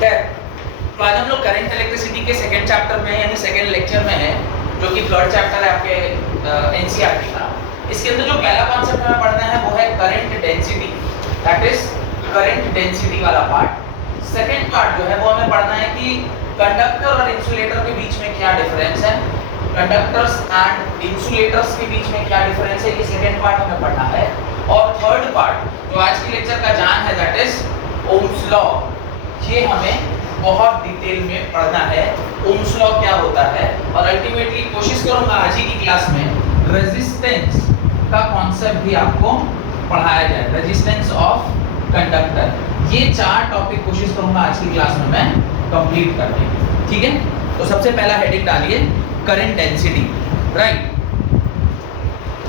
खैर, तो आज हम लोग करंट इलेक्ट्रिसिटी के सेकंड चैप्टर में यानी सेकंड लेक्चर में है, जो कि थर्ड चैप्टर है आपके एनसीईआरटी का। इसके अंदर जो पहला कॉन्सेप्ट हमें पढ़ना है वो है current density, that is current density वाला पार्ट। सेकंड पार्ट जो है वो हमें पढ़ना है कि कंडक्टर और इंसुलेटर के बीच में क्या डिफरेंस है, कंडक्टर्स एंड इंसुलेटर्स के बीच में क्या डिफरेंस है, ये सेकंड पार्ट हमें पढ़ना है। और थर्ड पार्ट जो आज की लेक्चर का जान है, दैट इज ओम्स लॉ, ये हमें बहुत डिटेल में पढ़ना है। ओम्स लॉ क्या होता है, और अल्टीमेटली कोशिश करूंगा आज ही की क्लास में रेजिस्टेंस का कॉन्सेप्ट भी आपको पढ़ाया जाए, रेजिस्टेंस ऑफ कंडक्टर। ये चार टॉपिक कोशिश करूंगा आज की क्लास में मैं कंप्लीट करने की, ठीक है। तो सबसे पहला हेडिंग डालिए करंट डेंसिटी, राइट।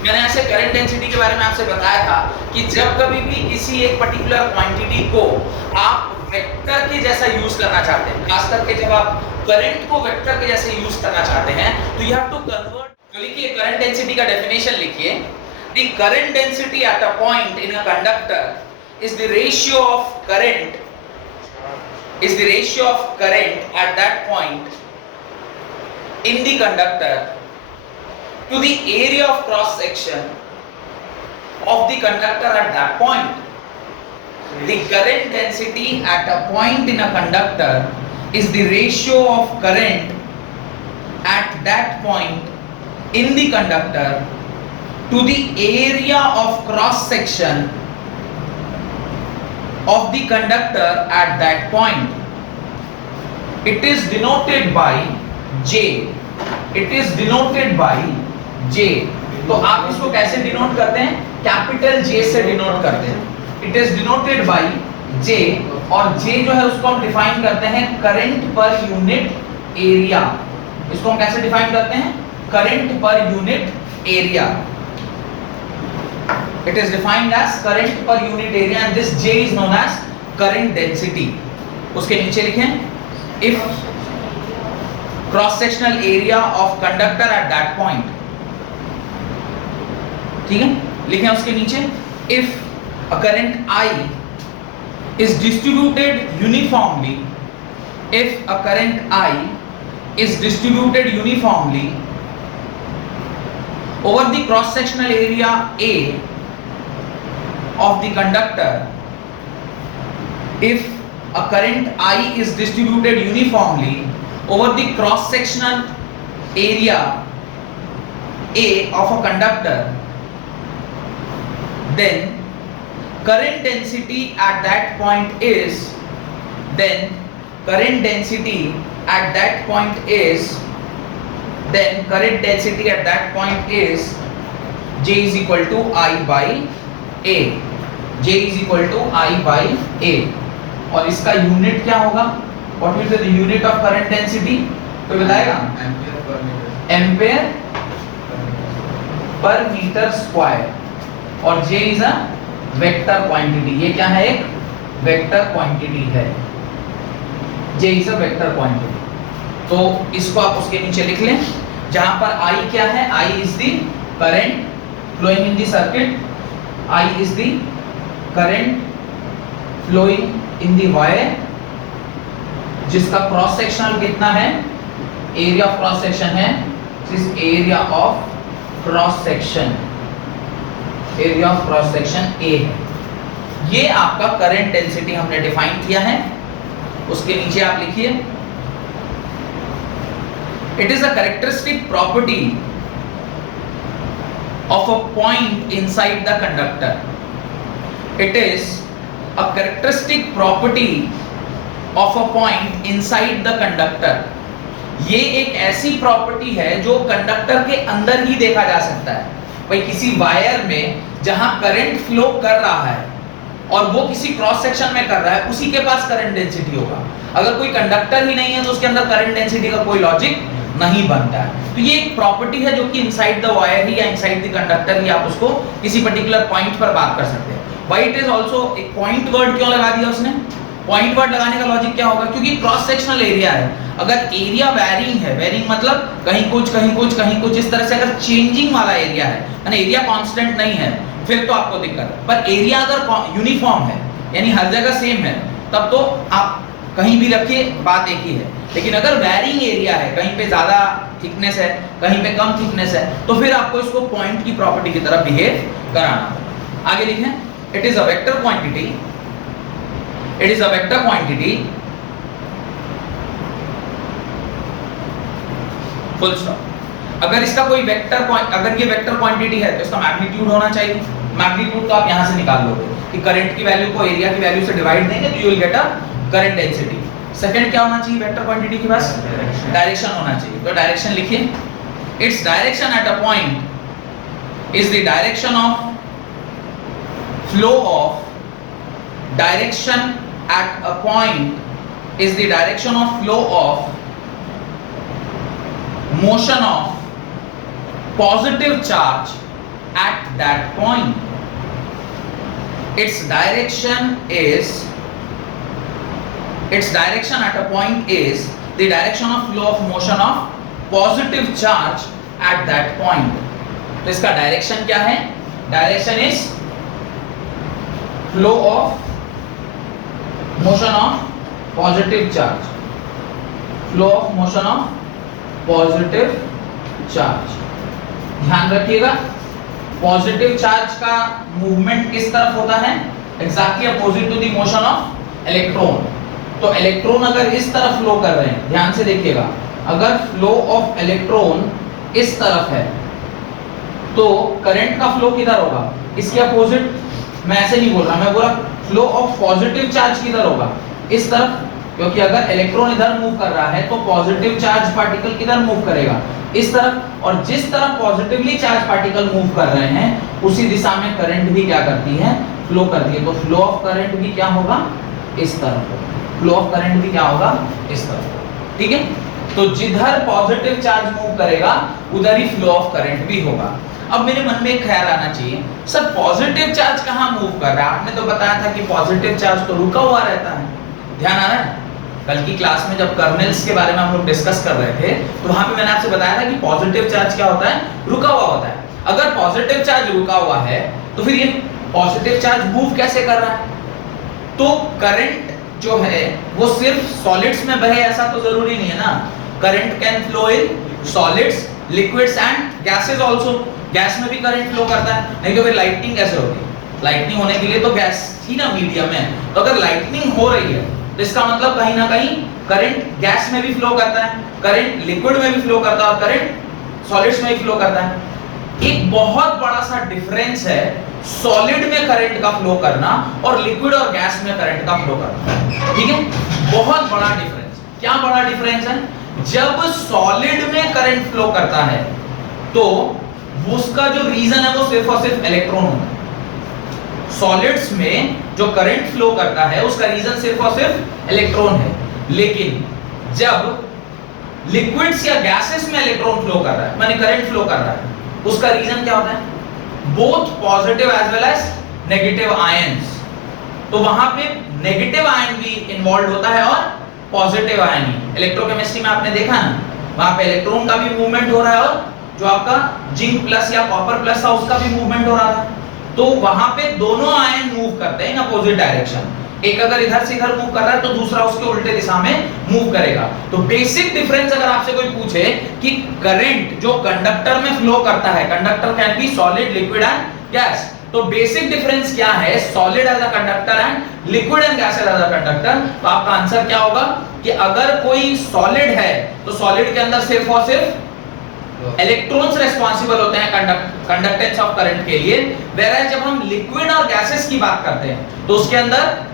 मैंने ऐसे करंट डेंसिटी के बारे में आपसे बताया था कि जब कभी भी किसी एक पर्टिकुलर क्वांटिटी को आप वेक्टर के जैसा यूज करना चाहते हैं, खास करके जब आप करंट को वेक्टर के जैसे यूज करना चाहते हैं, तो यू हैव टू कन्वर्ट। तो लिखिए करंट डेंसिटी का डेफिनेशन लिखिए, the current density at a point in a conductor is the ratio of current at that point in the conductor to the area of cross section of the conductor at that point. The current density at a point in a conductor is the ratio of current at that point in the conductor to the area of cross section of the conductor at that point. It is denoted by J. It is denoted by J. तो आप इसको कैसे denote करते हैं? Capital J से denote करते हैं। It is denoted by J, और J जो है उसको हम डिफाइन करते हैं करंट पर यूनिट एरिया। इसको हम कैसे डिफाइन करते हैं? Current per unit area. It is defined as current per unit area and this J is known as current density. उसके नीचे लिखें if cross sectional area of conductor at that point, ठीक है। लिखें उसके नीचे if a current I is distributed uniformly, if a current I is distributed uniformly over the cross sectional area A of the conductor, if a current I is distributed uniformly over the cross sectional area A of a conductor, then current density at that point is current density at that point is J is equal to I by A. J is equal to I by A. और इसका unit क्या होगा? What will be the unit of current density? कोई बताएगा? Ampere per metre square. और J is a vector quantity. ये क्या है? एक वेक्टर क्वांटिटी है। J is a vector quantity. तो इसको आप उसके नीचे लिख लें, जहां पर I क्या है? I is the current flowing in the circuit. I is the current flowing in the wire, जिसका क्रॉस सेक्शनल कितना है? एरिया ऑफ क्रॉस सेक्शन है, area of cross section, area of cross section A है। ये आपका current density हमने define किया है। उसके नीचे आप लिखिए it is a characteristic property of a point inside the conductor. It is a characteristic property of a point inside the conductor. ये एक ऐसी प्रॉपर्टी है जो कंडक्टर के अंदर ही देखा जा सकता है। भाई किसी वायर में जहां करंट फ्लो कर रहा है और वो किसी क्रॉस सेक्शन में कर रहा है, उसी के पास करंट डेंसिटी होगा। अगर कोई कंडक्टर ही नहीं है तो उसके अंदर करंट डेंसिटी का कोई लॉजिक नहीं बनता है। तो ये एक प्रॉपर्टी है जो कि इनसाइड द वायर ही या इनसाइड द कंडक्टर ही आप उसको किसी पर्टिकुलर पॉइंट पर बात कर सकते हैं। व्हाई इट इज आल्सो एक पॉइंट वर्ड क्यों लगा दिया उसने? पॉइंट वर्ड लगाने का लॉजिक क्या होगा? क्योंकि क्रॉस सेक्शनल एरिया है। अगर एरिया वैरिंग है, वैरिंग मतलब कहीं कुछ कहीं कुछ कहीं कुछ, इस तरह से अगर चेंजिंग वाला एरिया है, यानी एरिया कांस्टेंट नहीं है, फिर तो आपको दिक्कत है। पर एरिया अगर यूनिफॉर्म है यानी हर जगह सेम है, तब तो आप कहीं भी रखिए बात एक ही है। लेकिन अगर वैरिंग एरिया है, कहीं पे ज्यादा थिकनेस है, कहीं पे कम थिकनेस है, तो फिर आपको इसको पॉइंट की प्रॉपर्टी की तरह बिहेव कराना होगा। आगे लिखें, it is a vector quantity, it is a vector quantity, full stop. अगर इसका कोई वेक्टर, अगर ये वेक्टर क्वांटिटी है तो इसका मैग्नीट्यूड होना चाहिए। मैग्नीट्यूड तो आप यहां से निकाल लोगे कि करंट की वैल्यू को एरिया की वैल्यू से डिवाइड देंगे तो you will get a current density. Second क्या होना चाहिए वेक्टर क्वांटिटी के पास? डायरेक्शन होना चाहिए। तो डायरेक्शन लिखिए, its direction at a point is the direction of flow of, direction at a point is the direction of flow of motion of positive charge at that point. Its direction at a point is the direction of flow of motion of positive charge at that point. तो इसका direction क्या है? Direction is flow of motion of positive charge, flow of motion of positive charge. ध्यान रखिएगा, positive charge का movement किस तरफ होता है? Exactly opposite to the motion of electron. तो इलेक्ट्रॉन अगर इस तरफ फ्लो कर रहे हैं, ध्यान से देखिएगा, अगर फ्लो ऑफ इलेक्ट्रॉन इस तरफ है तो करंट का फ्लो किधर होगा? इसके अपोजिट। मैं ऐसे नहीं बोल रहा, मैं बोला फ्लो ऑफ पॉजिटिव चार्ज किधर होगा? इस तरफ, क्योंकि अगर इलेक्ट्रॉन इधर मूव कर रहा है तो पॉजिटिव चार्ज पार्टिकल किधर मूव करेगा? इस तरफ। और जिस तरफ पॉजिटिवली चार्ज पार्टिकल मूव कर रहे हैं उसी दिशा में करंट भी क्या करती है? फ्लो करती है। तो फ्लो ऑफ करंट भी क्या होगा? इस तरफ। फ्लो ऑफ करंट भी क्या होगा? इस तरफ। ठीक है, तो जिधर पॉजिटिव चार्ज मूव करेगा उधर ही फ्लो ऑफ करंट भी होगा। अब मेरे मन में एक ख्याल आना चाहिए, सर पॉजिटिव चार्ज कहां मूव कर रहा है? आपने तो बताया था कि पॉजिटिव चार्ज तो रुका हुआ रहता है। ध्यान आ रहा है? कल की क्लास में जब कर्नेल्स के बारे में हम लोग डिस्कस कर रहे थे तो वहां पे मैंने आपसे बताया था कि पॉजिटिव चार्ज क्या होता है? रुका हुआ होता है। अगर पॉजिटिव चार्ज रुका हुआ है तो फिर ये पॉजिटिव चार्ज मूव कैसे कर रहा है? तो करंट जो है वो सिर्फ सॉलिड्स में बहे ऐसा तो जरूरी नहीं है ना। Current can flow in solids, liquids and gases also. Gas में भी करंट फ्लो करता है, नहीं तो फिर लाइटनिंग कैसे होगी? लाइटनिंग होने के लिए तो गैस ही ना मीडियम है। तो अगर लाइटनिंग हो रही है तो इसका मतलब कहीं ना कहीं करंट गैस में भी फ्लो करता है, करंट लिक्विड में भी फ्लो करता है और करंट सॉलिड्स में भी फ्लो करता है। एक बहुत बड़ा सा डिफरेंस है सॉलिड में करंट का फ्लो करना और लिक्विड और गैस में करंट का फ्लो करना। ठीक है, बहुत बड़ा डिफरेंस। क्या बड़ा डिफरेंस है? जब सॉलिड में करंट फ्लो करता है तो उसका जो रीजन है वो सिर्फ और सिर्फ इलेक्ट्रॉन होता है। सॉलिड्स में जो करंट फ्लो करता है उसका रीजन सिर्फ और सिर्फ इलेक्ट्रॉन है। लेकिन जब लिक्विड्स या गैसेस में इलेक्ट्रॉन फ्लो कर रहा है, माने करंट फ्लो कर रहा है, उसका रीजन क्या होता है? Both positive as well as negative ions. तो वहां पे नेगेटिव आयन भी इन्वॉल्व होता है और पॉजिटिव आयन ही। इलेक्ट्रोकेमिस्ट्री में आपने देखा ना, वहां पे इलेक्ट्रॉन का भी मूवमेंट हो रहा है और जो आपका जिंक प्लस या कॉपर प्लस था उसका भी मूवमेंट हो रहा था। तो वहां पे दोनों आयन मूव करते हैं इन अपोजिट डायरेक्शन। एक अगर इधर से इधर मूव कर रहा है तो दूसरा उसके उल्टे दिशा में मूव करेगा। तो बेसिक डिफरेंस अगर आपसे कोई पूछे कि करंट जो कंडक्टर में फ्लो करता है, conductor can be solid, liquid and gas, तो बेसिक डिफरेंस क्या है solid as a conductor and liquid and gas as a conductor? तो आपका आंसर क्या होगा कि अगर कोई सॉलिड है तो सॉलिड के अंदर सिर्फ और सिर्फ इलेक्ट्रॉन्स रिस्पांसिबल होते हैं कंडक्टेंस ऑफ करंट के लिए। whereas जब हम लिक्विड और गैसेस की बात करते हैं तो उसके अंदर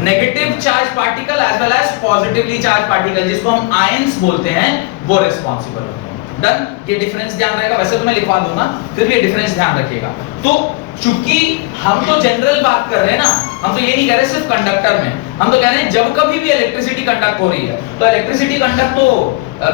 negative charge particle as well as positively charged particle, जिसको हम आयंस बोलते हैं, वो रिस्पांसिबल होते हैं। डन? ये डिफरेंस ध्यान रहेगा। वैसे तो मैं लिखवा दूंगा, फिर भी ये डिफरेंस ध्यान रखिएगा। तो चूंकि हम तो जनरल बात कर रहे हैं ना, हम तो ये नहीं कह रहे सिर्फ कंडक्टर में, हम तो कह रहे हैं जब कभी भी इलेक्ट्रिसिटी कंडक्ट हो रही है तो इलेक्ट्रिसिटी कंडक्ट तो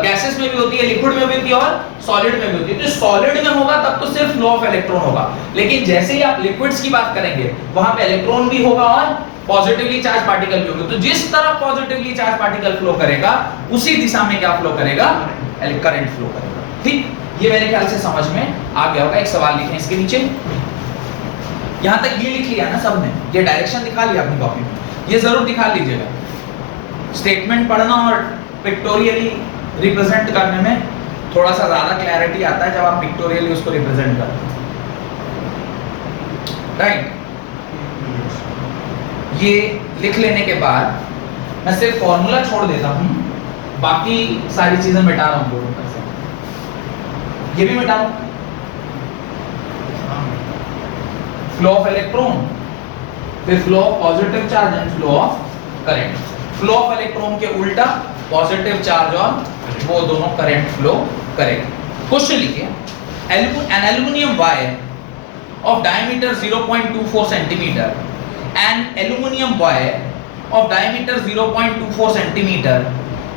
गैसेस में भी होती है, लिक्विड में भी होती है और सॉलिड में भी होती है। तो सॉलिड में होगा तब तो सिर्फ फ्लो ऑफ इलेक्ट्रॉन होगा, लेकिन जैसे ही आप लिक्विड्स की बात करेंगे वहां पे इलेक्ट्रॉन भी होगा और पॉजिटिवली चार्ज पार्टिकल भी होंगे। तो जिस तरफ पॉजिटिवली चार्ज पार्टिकल फ्लो करेगा उसी दिशा में क्या फ्लो करेगा? करंट फ्लो करेगा। ठीक, ये मेरे ख्याल से समझ में आ गया होगा। एक सवाल लिखें इसके नीचे। यहां तक ये लिख लिया ना सबने? ये डायरेक्शन दिखा लिया अपनी कॉपी में, ये जरूर दिखा लीजिएगा। स्टेटमेंट पढ़ना और पिक्टोरियली रिप्रेजेंट करने में थोड़ा सा ज्यादा क्लैरिटी आता है जब आप पिक्टोरियली उसको रिप्रेजेंट करते हैं, राइट। ये लिख लेने के बाद मैं सिर्फ फॉर्मूला छोड़ देता हूं, बाकी सारी चीजें मिटा रहा हूं बोर्ड पर से। ये भी मिटा रहा हूं, फ्लो ऑफ इलेक्ट्रॉन, फिर flow of positive charge and flow of current. Flow of electron के उल्टा पॉजिटिव चार्ज और वो दोनों करंट फ्लो करेंगे। क्वेश्चन लिखिए, an aluminium wire of diameter 0.24 centimeter and aluminum wire of diameter 0.24 centimeter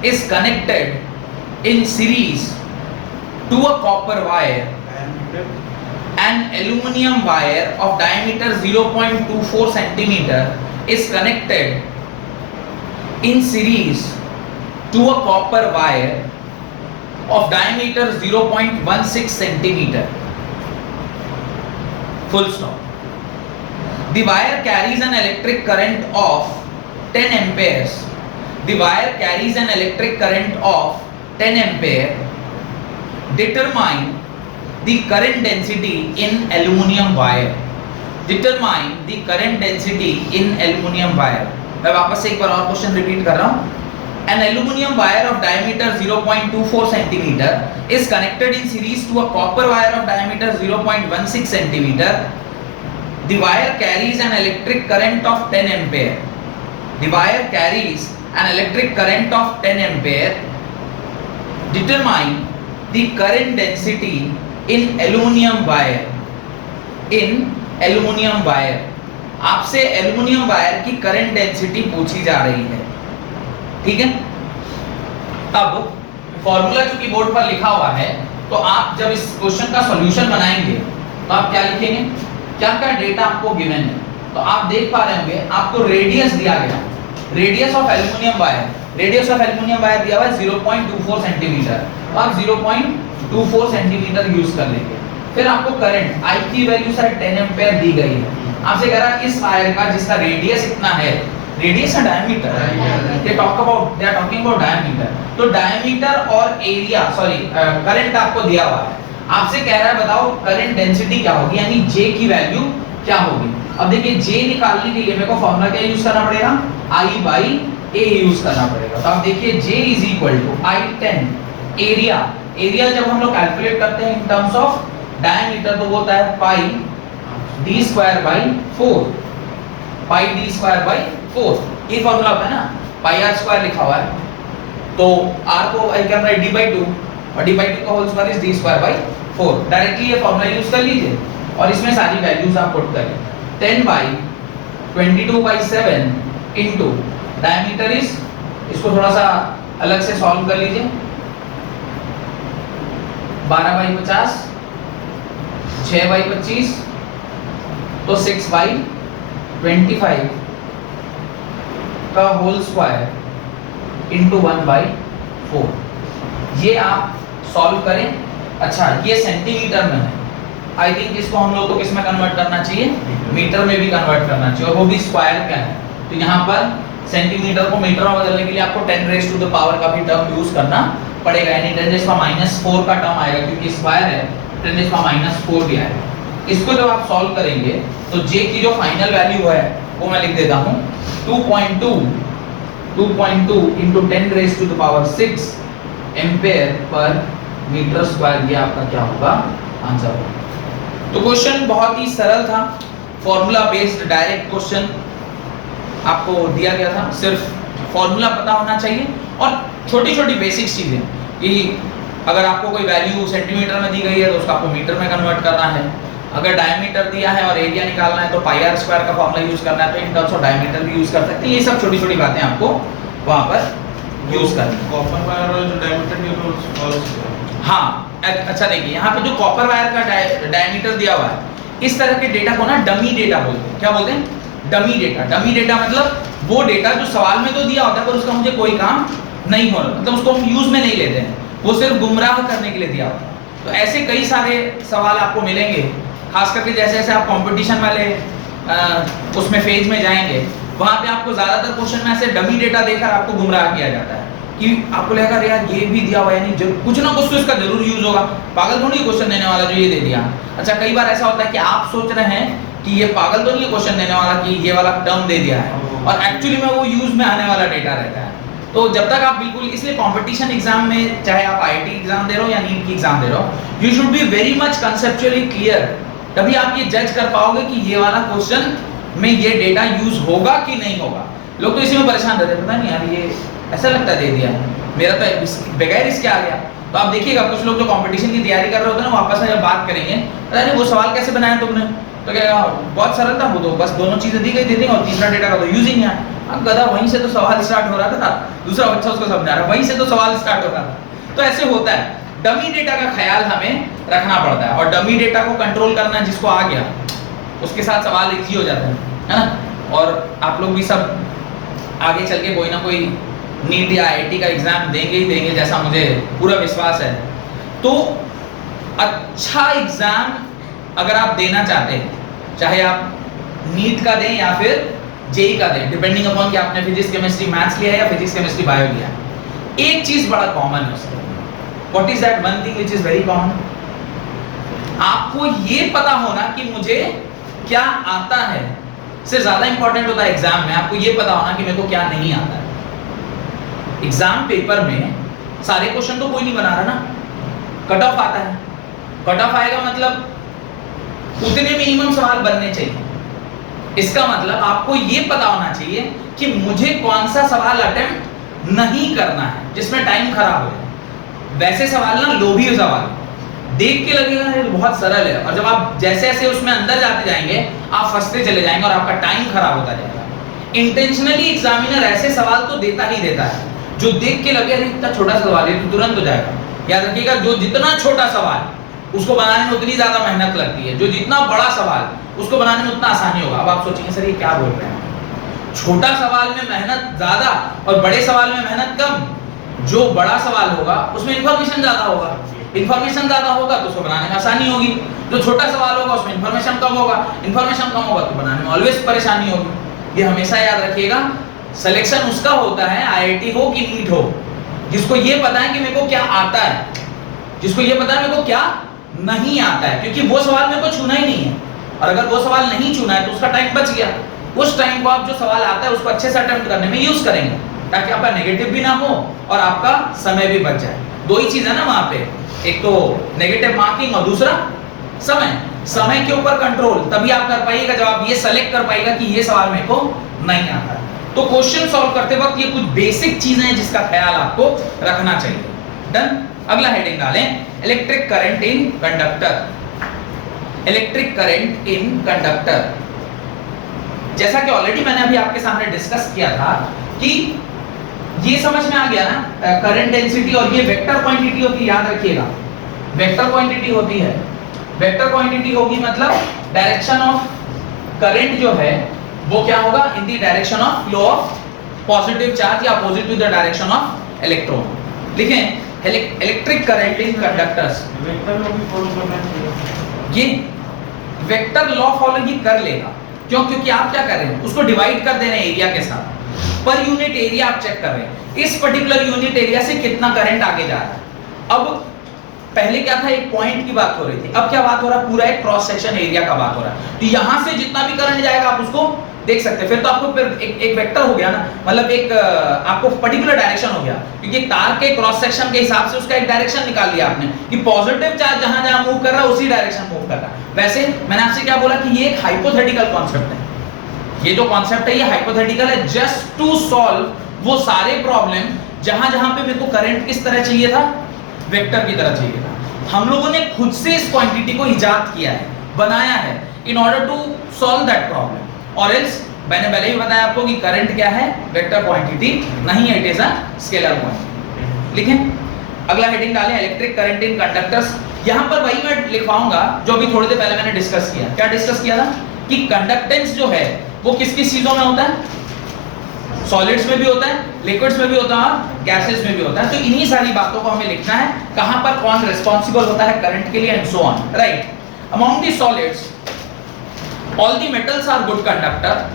is connected in series to a copper wire. An aluminum wire of diameter 0.24 centimeter is connected in series to a copper wire of diameter 0.16 centimeter. Full stop. The wire carries an electric current of 10 amperes. The wire carries an electric current of 10 ampere. Determine the current density in aluminum wire. Determine the current density in aluminum wire. मैं वापस से एक बार और question repeat कर रहा हूँ। An aluminum wire of diameter 0.24 centimeter is connected in series to a copper wire of diameter 0.16 centimeter. The wire carries an electric current of 10 ampere. The wire carries an electric current of 10 ampere. Determine the current density in aluminum wire. In aluminum wire. आपसे aluminium wire की current density पूछी जा रही है, ठीक है। अब formula जो की बोर्ड पर लिखा हुआ है, तो आप जब इस क्वेश्चन का सॉल्यूशन बनाएंगे तो आप क्या लिखेंगे, क्या क्या डेटा आपको गिवन है। तो आप देख पा रहे होंगे आपको रेडियस दिया गया, radius of aluminium wire, radius of aluminium wire दिया हुआ है 0.24 सेंटीमीटर, तो आप 0.24 सेंटीमीटर यूज कर लेंगे। फिर आपको करंट आई की वैल्यू शायद 10 एम्पीयर दी गई है। आपसे कह रहा है इस वायर का जिसका रेडियस इतना है, रेडियस है diameter, they are talking about diameter, तो डायमीटर और एरिया करंट आपको दिया हुआ है। आपसे कह रहा है बताओ करंट डेंसिटी क्या होगी, यानी J की वैल्यू क्या होगी। अब देखिए J निकालने के लिए मेरे को फॉर्मूला क्या यूज करना पड़ेगा, I by A यूज करना पड़ेगा। तो आप देखिए J is equal to I10 area, area जब हम लोग कैलकुलेट करते हैं इन टर्म्स ऑफ डायमीटर तो वो होता है पाई d square by 4, pi d square by 4, ये फॉर्मूला होता है ना, पाई r स्क्वायर लिखा हुआ है, तो r को आई क्या डी बाई 2 और डी बाई 2 का whole square is d square by 4। Directly ये फॉर्मूला यूज कर लीजिए और इसमें सारी वैल्यूज आप पुट करें। 10 by 22 by 7 into diameter is, इसको थोड़ा सा अलग से सॉल्व कर लीजिए, 12 बाई 50, 6 बाई 25, तो 6 बाई 25 का होल स्क्वायर इंटू 1 बाई 4। ये आप सॉल्व करें। अच्छा ये सेंटीमीटर में है, आई थिंक इसको हम लोग को किस में कन्वर्ट करना चाहिए, मीटर में भी कन्वर्ट करना चाहिए, और वो भी स्क्वायर का है। तो यहाँ पर सेंटीमीटर को मीटर में बदलने के लिए आपको 10 रेज़ टू द पावर का भी टर्म यूज करना पड़ेगा, यानी 10 रेज़ का -4 का टर्म आएगा, क्योंकि स्क्वायर है 10 रेज़ का -4 भी आएगा। इसको जब आप सॉल्व करेंगे तो J की जो फाइनल वैल्यू है वो मैं लिख देता हूँ 2.2 into 10 raised to the power 6 ampere per metre square, ये आपका क्या होगा, आंसर होगा। तो क्वेश्चन बहुत ही सरल था, फॉर्मूला बेस्ड डायरेक्ट क्वेश्चन आपको दिया गया था। सिर्फ फॉर्मूला पता होना चाहिए और छोटी छोटी बेसिक चीजें, कि अगर आपको कोई वैल्यू सेंटीमीटर में दी गई है तो उसको आपको मीटर में कन्वर्ट करना है, अगर डायमीटर दिया है और एरिया निकालना है तो पाई आर स्क्वायर का फॉर्मूला यूज करना है, तो इन टर्म्स ऑफ डायमीटर भी यूज कर सकते हैं। ये सब छोटी छोटी बातें आपको वहां पर यूज करनी है। कॉपर वायर और जो डायमीटर दिया हुआ है, हाँ अच्छा देखिए यहाँ पे जो कॉपर वायर का डायमीटर दिया हुआ है, इस तरह के डेटा को ना डमी डेटा बोलते हैं। क्या बोलते हैं, डमी डेटा। डमी डेटा मतलब वो डेटा जो सवाल में तो दिया होता है पर उसका मुझे कोई काम नहीं हो रहा, मतलब उसको हम यूज में नहीं लेते हैं, वो सिर्फ गुमराह करने के लिए दिया होता है। तो ऐसे कई सारे सवाल आपको मिलेंगे, खास करके जैसे जैसे आप कंपटीशन वाले उसमें फेज में जाएंगे वहां पे आपको ज्यादातर क्वेश्चन में ऐसे डमी डेटा देकर आपको गुमराह किया जाता है कि आपको लगेगा यार ये भी दिया हुआ है, यानी कुछ ना कुछ तो इसका जरूर यूज होगा, पागल थोड़ी क्वेश्चन देने वाला जो ये दे दिया। अच्छा, कई बार ऐसा होता है कि आप सोच रहे हैं कि ये पागल तो नहीं है क्वेश्चन देने वाला कि ये वाला टर्म दे दिया है, और एक्चुअली में वो यूज में आने वाला डेटा रहता है। तो जब तक आप बिल्कुल, इसलिए कंपटीशन एग्जाम में, चाहे आप आईआईटी एग्जाम दे रहे हो या नीट की एग्जाम दे रहे हो, you should be very much conceptually clear, तभी आप ये जज कर पाओगे कि ये वाला क्वेश्चन में ये डेटा यूज होगा कि नहीं होगा। लोग तो इसी में परेशान रहते हैं, पता नहीं यार ये ऐसा लगता है दे दिया है, मेरा तो बगैर इसके आ गया। तो आप देखिएगा कुछ लोग जो कंपटीशन की तैयारी कर रहे होते हैं ना, वापस में जब बात करेंगे, अरे वो सवाल कैसे बनाया तुमने, तो क्या बहुत सरल था, वो तो बस दोनों चीजें दी गई दे देंगे और तीसरा डेटा का तो यूज ही नहीं है। अब गधा वहीं से तो सवाल स्टार्ट हो रहा था, दूसरा बच्चा उसको समझा रहा है, वहीं से तो सवाल स्टार्ट हो रहा था। तो ऐसे होता है, डमी डेटा का ख्याल हमें रखना पड़ता है, और डमी डेटा को कंट्रोल करना जिसको आ गया उसके साथ सवाल इजी हो जाते हैं, है ना। और आप लोग भी सब आगे चल के कोई ना कोई नीट या आईआईटी का एग्जाम देंगे ही देंगे, जैसा मुझे पूरा विश्वास है। तो अच्छा एग्जाम अगर आप देना चाहते हैं, चाहे आप नीट का दें या फिर जेई का दें, डिपेंडिंग अपॉन कि आपने फिजिक्स केमिस्ट्री मैथ्स लिया है या फिजिक्स केमिस्ट्री बायो लिया, एक चीज बड़ा कॉमन है उसमें। What is that one thing which is very common? आपको ये पता होना कि मुझे क्या आता है से ज्यादा इंपॉर्टेंट होता है एग्जाम में आपको ये पता होना कि मेरे को क्या नहीं आता है। एग्जाम पेपर में सारे क्वेश्चन तो कोई नहीं बना रहा ना, कट ऑफ आता है, कट ऑफ आएगा मतलब उतने मिनिमम सवाल बनने चाहिए। इसका मतलब आपको ये पता होना चाहिए कि मुझे कौन सा सवाल अटेम्प्ट नहीं करना है जिसमें टाइम खराब हो जाए। वैसे सवाल ना लोभी सवाल देख के लगेगा ये बहुत सरल है, और जब आप जैसे जैसे उसमें अंदर जाते जाएंगे आप फंसते चले जाएंगे और आपका टाइम खराब होता जाएगा। इंटेंशनली एग्जामिनर ऐसे सवाल तो देता ही देता है जो देख के लगे अरे इतना छोटा सवाल है तो तुरंत हो जाएगा। याद रखिएगा, जो जितना छोटा सवाल उसको बनाने में उतनी ज्यादा मेहनत लगती है, जो जितना बड़ा सवाल उसको बनाने में उतना आसानी होगा। अब आप सोचेंगे सर ये क्या बोल रहे हैं, छोटा सवाल में मेहनत ज्यादा और बड़े सवाल में मेहनत कम। जो बड़ा सवाल होगा उसमें इंफॉर्मेशन ज्यादा होगा, इंफॉर्मेशन ज्यादा होगा तो उसको बनाने में आसानी होगी। जो छोटा सवाल होगा उसमें इंफॉर्मेशन कम होगा, इंफॉर्मेशन कम होगा तो बनाने में ऑलवेज परेशानी होगी। ये हमेशा याद रखिएगा। सिलेक्शन उसका होता है, आईआईटी हो कि नीट हो, जिसको ये पता है कि मेरे को क्या आता है, जिसको ये पता है मेरे को क्या नहीं आता है, क्योंकि वो सवाल मेरे को छूना ही नहीं है। और अगर वो सवाल नहीं छूना है तो उसका टाइम बच गया। उस टाइम को आप जो सवाल आता है उसको अच्छे से अटेम्प्ट करने में यूज करेंगे ताकि आपका नेगेटिव भी ना हो और आपका समय भी बच जाए। दो ही चीज है ना वहां पे, एक तो नेगेटिव मार्किंग और दूसरा समय। समय के ऊपर कंट्रोल तभी आप कर पाइएगा जब आप ये सेलेक्ट कर पाइएगा कि ये सवाल मेरे को नहीं आता है। तो क्वेश्चन सॉल्व करते वक्त ये कुछ बेसिक चीजें हैं जिसका ख्याल आपको रखना चाहिए। डन। अगला हेडिंग डालें, इलेक्ट्रिक करंट इन कंडक्टर। इलेक्ट्रिक करंट इन कंडक्टर, जैसा कि ऑलरेडी मैंने अभी आपके सामने डिस्कस किया था कि ये समझ में आ गया ना, करंट डेंसिटी और ये वेक्टर क्वांटिटी होती है, याद रखिएगा वेक्टर क्वांटिटी होती है। वेक्टर क्वांटिटी होगी मतलब डायरेक्शन ऑफ करंट जो है वो क्या होगा, in the direction of flow of positive charge या opposite to the direction of electron. लिखें electric current in conductors. Vector law भी फॉलो करना चाहिए। ये वेक्टर लॉ फॉलो ही कर लेगा, क्यों? क्योंकि आप क्या कर रहे हैं, उसको डिवाइड कर दे रहे हैं एरिया के साथ। पर यूनिट एरिया आप चेक कर रहे हैं, इस पर्टिकुलर यूनिट एरिया से कितना करंट आगे जा रहा है। अब पहले क्या था, एक पॉइंट की बात हो रही थी, अब क्या बात हो रहा है, पूरा एक क्रॉस सेक्शन एरिया का बात हो रहा है। तो यहां से जितना भी करंट जाएगा आप उसको देख सकते हैं। फिर तो आपको फिर एक वेक्टर हो गया ना, मतलब एक आपको पर्टिकुलर डायरेक्शन हो गया, क्योंकि तार के क्रॉस सेक्शन के हिसाब से उसका एक डायरेक्शन निकाल लिया आपने कि पॉजिटिव चार्ज जहां जहां मूव कर रहा है उसी डायरेक्शन मूव कर रहा है। वैसे मैंने आपसे क्या बोला कि ये एक हाइपोथेटिकल कॉन्सेप्ट है। ये जो कॉन्सेप्ट है ये हाइपोथेटिकल है, जस्ट टू सॉल्व वो सारे प्रॉब्लम जहां जहां पे मेरे को करंट किस तरह चाहिए था, वेक्टर की तरह चाहिए था। हम लोगों ने खुद से इस क्वांटिटी को इजाद किया है, बनाया है in order to solve that problem. और एल्स मैंने पहले ही बताया आपको कि करंट क्या है, वेक्टर क्वांटिटी नहीं है, it is a scalar quantity. लिखें अगला हेडिंग डालें, इलेक्ट्रिक करंट इन कंडक्टर्स। यहां पर वही मैं लिखवाऊंगा जो अभी थोड़ी देर पहले मैंने डिस्कस किया। क्या डिस्कस किया था कि कंडक्टेंस जो है वो किस किस चीजों में होता है, सॉलिड्स में भी होता है, लिक्विड्स में भी होता है और गैसेस में भी होता है। तो इन्हीं सारी बातों को हमें लिखना है, कहां पर कौन रिस्पांसिबल होता है करंट के लिए and so on, right. Among the solids all the metals are good conductor,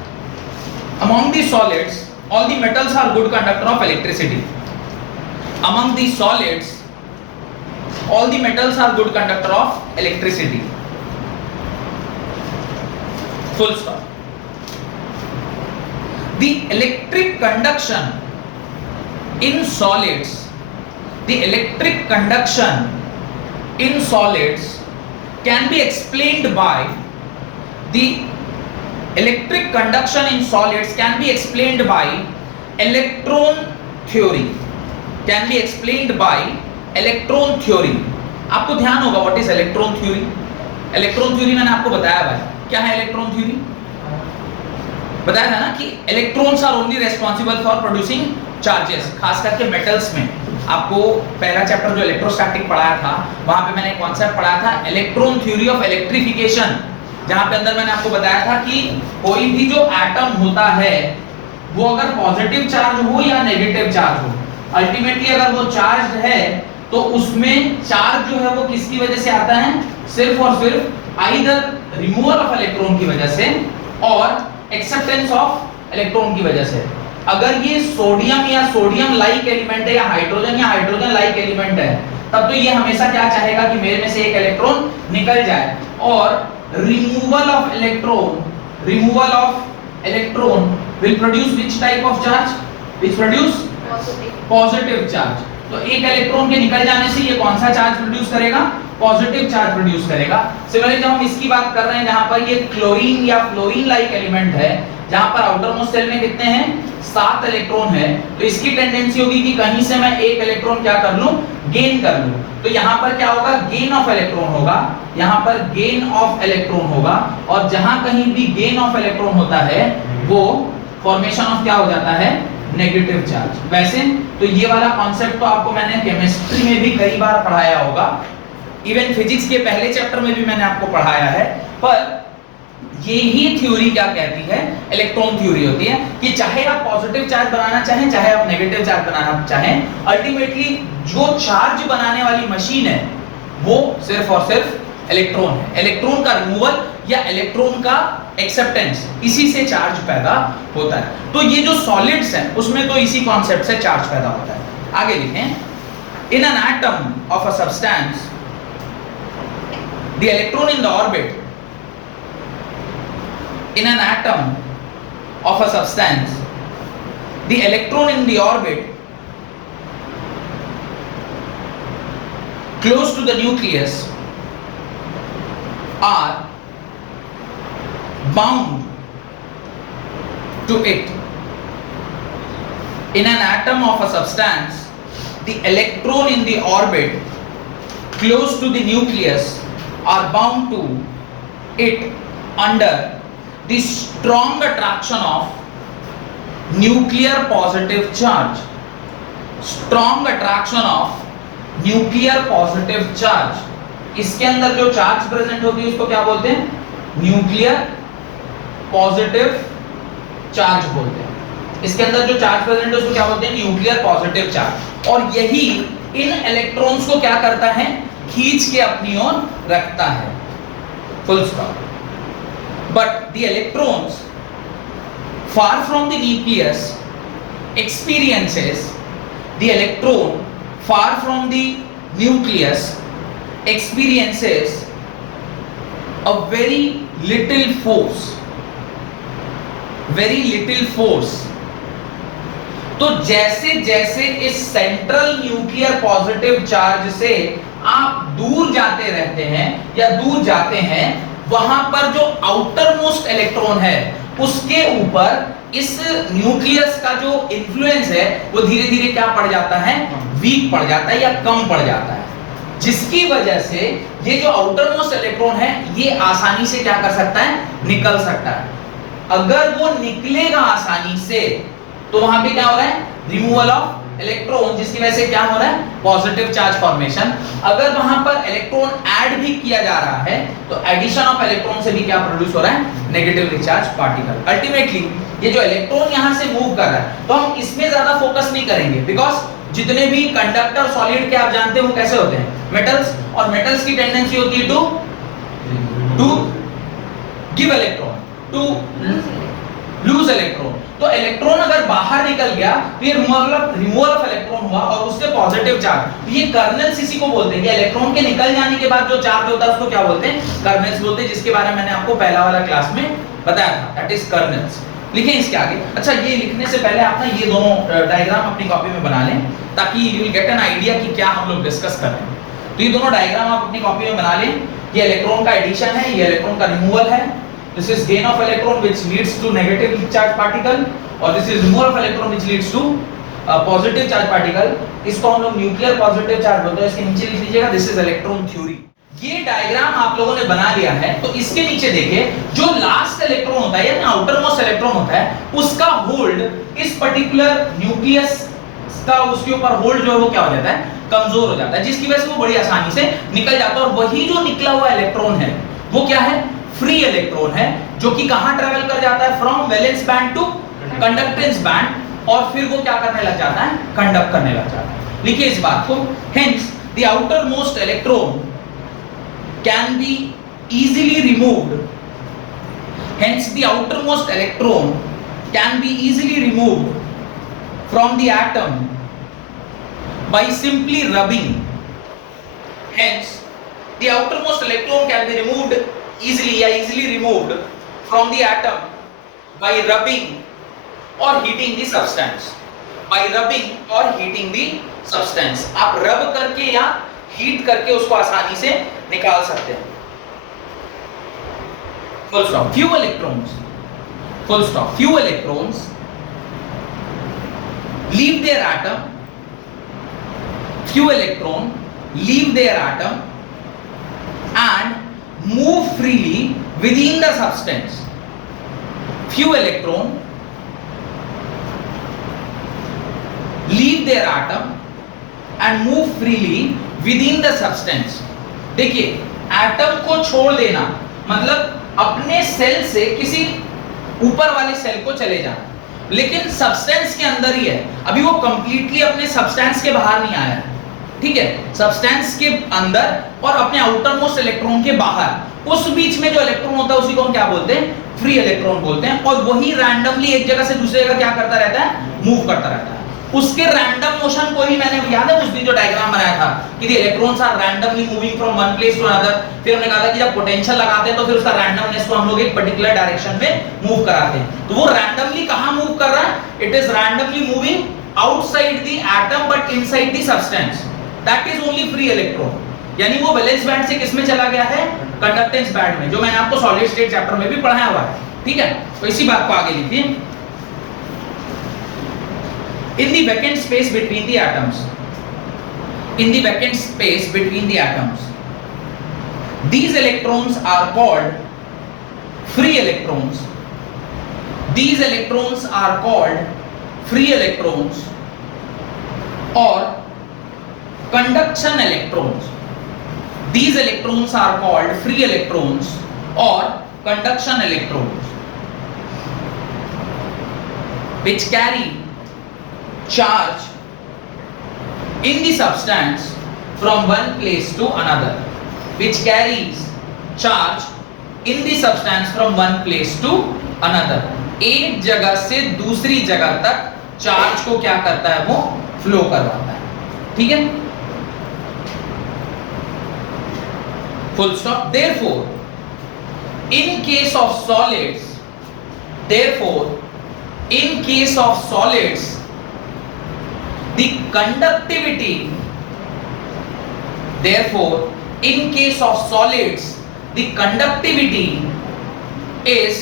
among the solids all the metals are good conductor of electricity. Among the solids all the metals are good conductor of electricity. Full stop. The electric conduction in solids, the electric conduction in solids can be explained by the electric conduction in solids can be explained by electron theory, can be explained by electron theory. आपको ध्यान होगा what is electron theory. Electron theory मैंने आपको बताया भाई क्या है electron theory, बताया था ना कि electrons are only responsible for producing charges. खास करके मेटल्स में आपको पहला चैप्टर जो इलेक्ट्रोस्टैटिक पढ़ाया था वहां पे मैंने एक कॉन्सेप्ट पढ़ाया था इलेक्ट्रॉन थ्योरी ऑफ इलेक्ट्रिफिकेशन, जहां पे अंदर मैंने आपको बताया था कि कोई भी जो एटम होता है वो अगर पॉजिटिव चार्ज हो या नेगेटिव चार्ज हो, अल्टीमेटली अगर वो चार्ज है तो उसमें चार्ज जो है वो किसकी वजह से आता है, सिर्फ और सिर्फ आइदर रिमूवल ऑफ इलेक्ट्रॉन की वजह से और एक्सेप्टेंस ऑफ इलेक्ट्रॉन की वजह से. अगर ये सोडियम या सोडियम लाइक एलिमेंट है या हाइड्रोजन लाइक एलिमेंट है तब तो ये हमेशा क्या चाहेगा कि मेरे में से एक इलेक्ट्रॉन निकल जाए. और removal of electron will produce which type of charge, which produce positive charge. तो एक इलेक्ट्रॉन के निकल जाने से ये कौन सा चार्ज प्रोड्यूस करेगा, पॉजिटिव चार्ज प्रोड्यूस करेगा. सिमिलरली जब हम इसकी बात कर रहे हैं जहां पर ये क्लोरीन या फ्लोरीन लाइक एलिमेंट है जहां पर आउटर मोस्ट शेल में कितने हैं, 7 इलेक्ट्रॉन है, तो इसकी टेंडेंसी होगी कि कहीं से मैं एक इलेक्ट्रॉन क्या कर लूं, गेन कर लूं. तो यहां पर क्या होगा, गेन ऑफ इलेक्ट्रॉन होगा, यहां पर गेन ऑफ इलेक्ट्रॉन होगा. और जहां कहीं भी गेन ऑफ इलेक्ट्रॉन होता है वो फॉर्मेशन ऑफ क्या हो जाता है, नेगेटिव चार्ज. वैसे तो ये वाला कॉन्सेप्ट तो आपको मैंने केमिस्ट्री में भी कई बार पढ़ाया होगा, इवन फिजिक्स के पहले चैप्टर में भी मैंने आपको पढ़ाया है. पर यही थ्योरी क्या कहती है, इलेक्ट्रॉन थ्योरी होती है कि चाहे आप पॉजिटिव चार्ज बनाना चाहें चाहे आप नेगेटिव चार्ज बनाना चाहें, अल्टीमेटली जो चार्ज बनाने वाली मशीन है वो सिर्फ और सिर्फ इलेक्ट्रॉन है. इलेक्ट्रॉन का रिमूवल या इलेक्ट्रॉन का एक्सेप्टेंस, इसी से चार्ज पैदा होता है. तो ये जो सॉलिड्स हैं उसमें तो इसी कॉन्सेप्ट से चार्ज पैदा होता है. आगे लिखें, in an atom of a substance the electron in the orbit, in an atom of a substance the electron in the orbit close to the nucleus are bound to it. In an atom of a substance the electron in the orbit close to the nucleus are bound to it under the strong attraction of nuclear positive charge. Strong attraction of nuclear positive charge. इसके अंदर जो charge present होती है उसको क्या बोलते हैं, nuclear positive charge बोलते हैं. इसके अंदर जो चार्ज प्रेजेंट है उसको क्या बोलते हैं, न्यूक्लियर पॉजिटिव चार्ज. और यही इन इलेक्ट्रॉन्स को क्या करता है, खींच के अपनी ओर रखता है. Full stop. But the electrons far from the nucleus experiences, the electron far from the nucleus experiences a very little force, very little force. तो जैसे जैसे इस सेंट्रल न्यूक्लियर पॉजिटिव चार्ज से आप दूर जाते रहते हैं या दूर जाते हैं, वहां पर जो आउटर मोस्ट इलेक्ट्रॉन है उसके ऊपर इस न्यूक्लियस का जो इन्फ्लुएंस है वो धीरे धीरे क्या पड़ जाता है, वीक पड़ जाता है या कम पड़ जाता है. जिसकी वजह से ये जो आउटर मोस्ट इलेक्ट्रॉन है ये आसानी से क्या कर सकता है, निकल सकता है. अगर वो निकलेगा आसानी से तो वहां पे क्या हो रहा है, रिमूवल ऑफ इलेक्ट्रॉन, जिसकी वजह से क्या हो रहा है, पॉजिटिव चार्ज फॉर्मेशन. अगर वहां पर इलेक्ट्रॉन ऐड भी किया जा रहा है तो एडिशन ऑफ इलेक्ट्रॉन से भी क्या प्रोड्यूस हो रहा है, नेगेटिवली चार्ज पार्टिकल. अल्टीमेटली ये जो इलेक्ट्रॉन यहां से मूव कर रहा है तो हम इसमें ज्यादा फोकस नहीं करेंगे, बिकॉज जितने भी कंडक्टर सॉलिड के आप जानते हो वो कैसे होते हैं, मेटल्स. और मेटल्स की टेंडेंसी होती है to give electron, to lose electron. तो इलेक्ट्रॉन अगर बाहर निकल गया तो ये रिमूवल ऑफ इलेक्ट्रॉन हुआ और उससे पॉजिटिव चार्ज, ये कर्नल्स इसी को बोलते हैं। इलेक्ट्रॉन के निकल जाने के बाद जो चार्ज होता है उसको क्या बोलते हैं? कर्नल्स बोलते हैं, जिसके बारे में मैंने आपको पहला वाला क्लास में बताया था, दैट इज कर्नल्स। लिखें इसके आगे। अच्छा, ये लिखने से पहले आप ना ये दोनों डायग्राम अपनी कॉपी में बना लें ताकि you will get an idea कि क्या हम लोग डिस्कस कर रहे हैं। तो ये दोनों डायग्राम आप अपनी कॉपी में बना लें। ये इलेक्ट्रॉन का एडिशन है, ये इलेक्ट्रॉन का रिमूवल है। This is gain of electron which leads to negative charge particle और this is removal of electron which leads to positive charge particle. इसको हम लोग न्यूक्लियर पॉजिटिव चार्ज बोलते हैं। इसके नीचे लिख लीजिएगा दिस इज इलेक्ट्रॉन थ्योरी। ये डायग्राम आप लोगों ने बना लिया है, तो इसके नीचे देखिए जो लास्ट इलेक्ट्रॉन होता है यानी आउटर मोस्ट इलेक्ट्रॉन होता है, उसका होल्ड इस पर्टिकुलर न्यूक्लियस का उसके ऊपर होल्ड जो है वो क्या हो जाता है? कमजोर हो जाता है, जिसकी वजह से वो बड़ी आसानी से निकल जाता है। और वही जो निकला हुआ इलेक्ट्रॉन है वो क्या है? फ्री इलेक्ट्रॉन है, जो कि कहां ट्रेवल कर जाता है? From valence band to conductance band, और फिर वो क्या करने लग जाता है? कंडक्ट करने लग जाता है। लिखिए इस बात को। Hence the outer most electron can be easily removed. Hence the outermost electron can be easily removed from the atom by simply rubbing. Hence the outermost electron can be removed easily removed from the atom by rubbing or heating the substance. By rubbing or heating the substance. आप रब करके या heat करके उसको आसानी से निकाल सकते हैं। Full stop. Few electrons, full stop, few electrons leave their atom, few electron leave their atom and move freely within the substance. Few electron leave their atom and move freely within the substance. देखिए, atom को छोड़ देना मतलब अपने cell से किसी ऊपर वाले सेल को चले जाना, लेकिन सब्सटेंस के अंदर ही है, अभी वो कंप्लीटली अपने सब्सटेंस के बाहर नहीं आया है, ठीक है, सब्सटेंस के अंदर और अपने आउटर मोस्ट इलेक्ट्रॉन के बाहर, उस बीच में जो इलेक्ट्रॉन होता है उसी को हम क्या बोलते हैं? फ्री इलेक्ट्रॉन बोलते हैं। और वही रैंडमली एक जगह से दूसरी जगह क्या करता रहता है? मूव करता रहता है। उसके रैंडम मोशन को ही मैंने याद है उस दिन जो डायग्राम बनाया था कि the electrons are randomly moving from one place to another, फिर हमने कहा था कि जब पोटेंशियल लगाते हैं तो फिर उसका रैंडमनेस को हम लोग एक पर्टिकुलर डायरेक्शन में मूव कराते हैं। तो वो रैंडमली कहां मूव कर रहा है? It is randomly moving outside the atom but inside the substance, that is only free electron. यानी वो वैलेंस बैंड से किस में चला गया है? कंडक्टेंस बैंड में, जो मैंने आपको सॉलिड स्टेट चैप्टर में भी पढ़ाया हुआ है, ठीक है। तो इसी बात को आगे लिखिए। In the vacant space between the atoms, in the vacant space between the atoms, these electrons are called free electrons. These electrons are called free electrons or conduction electrons. These electrons are called free electrons or conduction electrons, which carry charge in the substance from one place to another, which carries charge in the substance from one place to another. एक जगह से दूसरी जगह तक charge को क्या करता है? वो फ्लो करवाता है, ठीक है। Full stop. Therefore, in case of solids, therefore, in case of solids, the conductivity, therefore, in case of solids, the conductivity is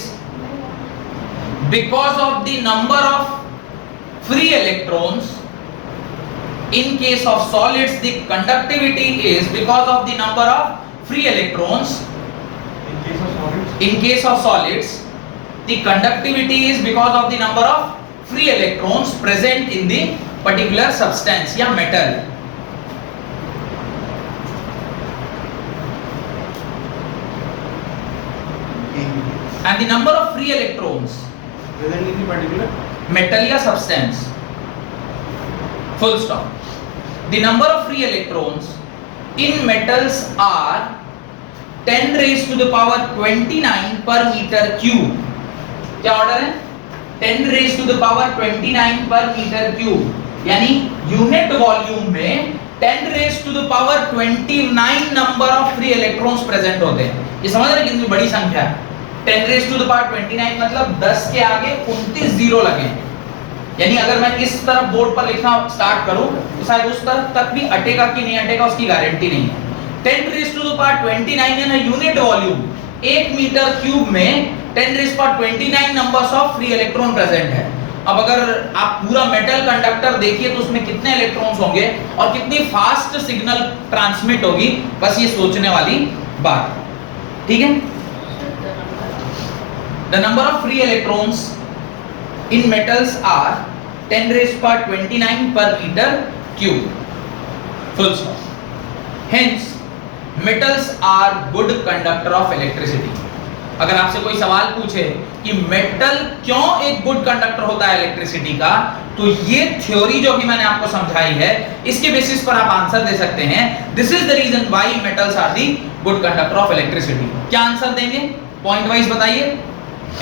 because of the number of free electrons. In case of solids, the conductivity is because of the number of free electrons. In case of solids, the conductivity is because of the number of free electrons present in the particular substance या metal. And the number of free electrons present in the particular metal या substance. Full stop. The number of free electrons in metals are 10 raised to the power 29 per meter cube. क्या order है? 10 raise to the power 29 per metre cube, यानी unit volume में 10 raise to the power 29 number of free electrons present होते हैं। ये समझ रहे हैं कितनी बड़ी संख्या है? 10 रेज टू द पावर 29 मतलब 10 के आगे 29 जीरो लगे, यानी अगर मैं इस तरफ बोर्ड पर लिखना स्टार्ट करूं तो शायद उस तरफ तक भी अटेगा कि नहीं अटेगा उसकी गारंटी नहीं है। 10 raise to the power 29 in unit volume, 1 metre cube में 10 raise power 29 numbers of free electron present है। अब अगर आप पूरा मेटल कंडक्टर देखिए तो उसमें कितने इलेक्ट्रॉन्स होंगे और कितनी फास्ट सिग्नल ट्रांसमिट होगी, बस ये सोचने वाली बात, ठीक है। The number of free electrons in metals are 10 raised power 29 per meter cube, full stop. Hence metals are good conductor of electricity. अगर आपसे कोई सवाल पूछे कि मेटल क्यों एक गुड कंडक्टर होता है इलेक्ट्रिसिटी का, तो ये थ्योरी जो भी मैंने आपको समझाई है इसके बेसिस पर आप आंसर दे सकते हैं। This is the reason why metals are the good conductor of electricity. क्या आंसर देंगे? पॉइंट वाइज बताइए।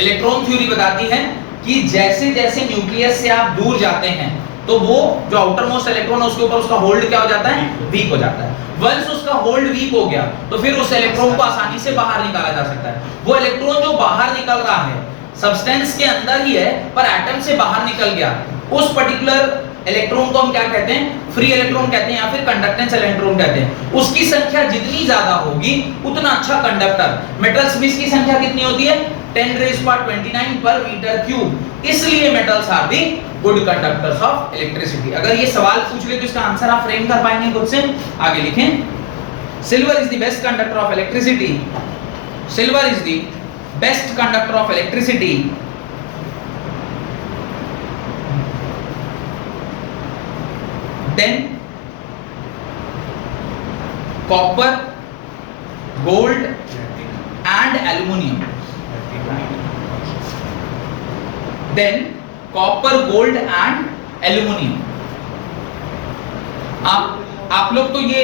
इलेक्ट्रॉन थ्योरी बताती है कि जैसे जैसे न्यूक्लियस से आप दूर जाते हैं तो वो जो आउटर मोस्ट इलेक्ट्रॉन है उसके ऊपर उसका होल्ड क्या हो जाता है? वीक हो जाता है। वंस उसका होल्ड वीक हो गया तो फिर उस इलेक्ट्रॉन को आसानी से बाहर निकाला जा सकता है। वो इलेक्ट्रॉन जो बाहर निकल रहा है सब्सटेंस के अंदर ही है पर एटम से बाहर निकल गया, उस पर्टिकुलर इलेक्ट्रॉन को हम क्या कहते हैं? फ्री इलेक्ट्रॉन कहते हैं या फिर कंडक्टेंस इलेक्ट्रॉन कहते हैं। उसकी संख्या जितनी ज्यादा होगी उतना अच्छा कंडक्टर। मेटल्स में इसकी संख्या कितनी होती है? 10 rays power 29 per metre cube. इसलिए metals are the good conductors of electricity. अगर ये सवाल पूछ ले तो इसका आंसर आप फ्रेम कर पाएंगे खुद से। आगे लिखें, silver is the best conductor of electricity. Silver is the best conductor of electricity. Then copper, gold and aluminium. Then copper, gold and aluminium. आप लोग तो ये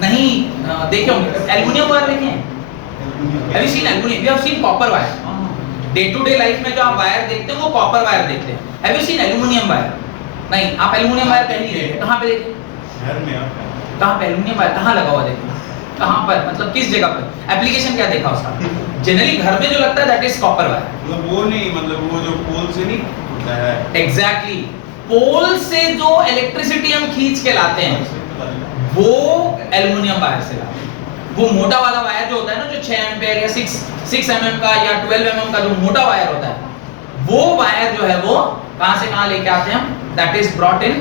नहीं देखे होंगे। एल्युमिनियम वायर देखे हैं? Have you seen aluminum? You have seen copper wire. Day to day life में जो आप वायर देखते हैं वो कॉपर वायर देखते हैं। Have you seen aluminum wire? नहीं, आप एल्युमिनियम वायर कहीं नहीं देखे। कहाँ पे देखे? घर में। कहाँ पे एल्युमिनियम वायर कहाँ लगा हुआ देखे? कहाँ पर, मतलब किस जगह पर? एप्लीकेशन क्या देखा उसका? जनरली घर में जो लगता है दैट इज कॉपर वायर। मतलब वो नहीं, मतलब वो जो पोल से नहीं होता है। एग्जैक्टली, पोल से जो इलेक्ट्रिसिटी हम खींच के लाते हैं वो एल्युमिनियम वायर से लाते हैं। वो मोटा वाला वायर जो होता है ना, जो 6 एम्पीयर या 6 mm का या 12 mm का जो मोटा वायर होता है, वो वायर जो है वो कहां से कहां लेके आते हैं हम? That is brought in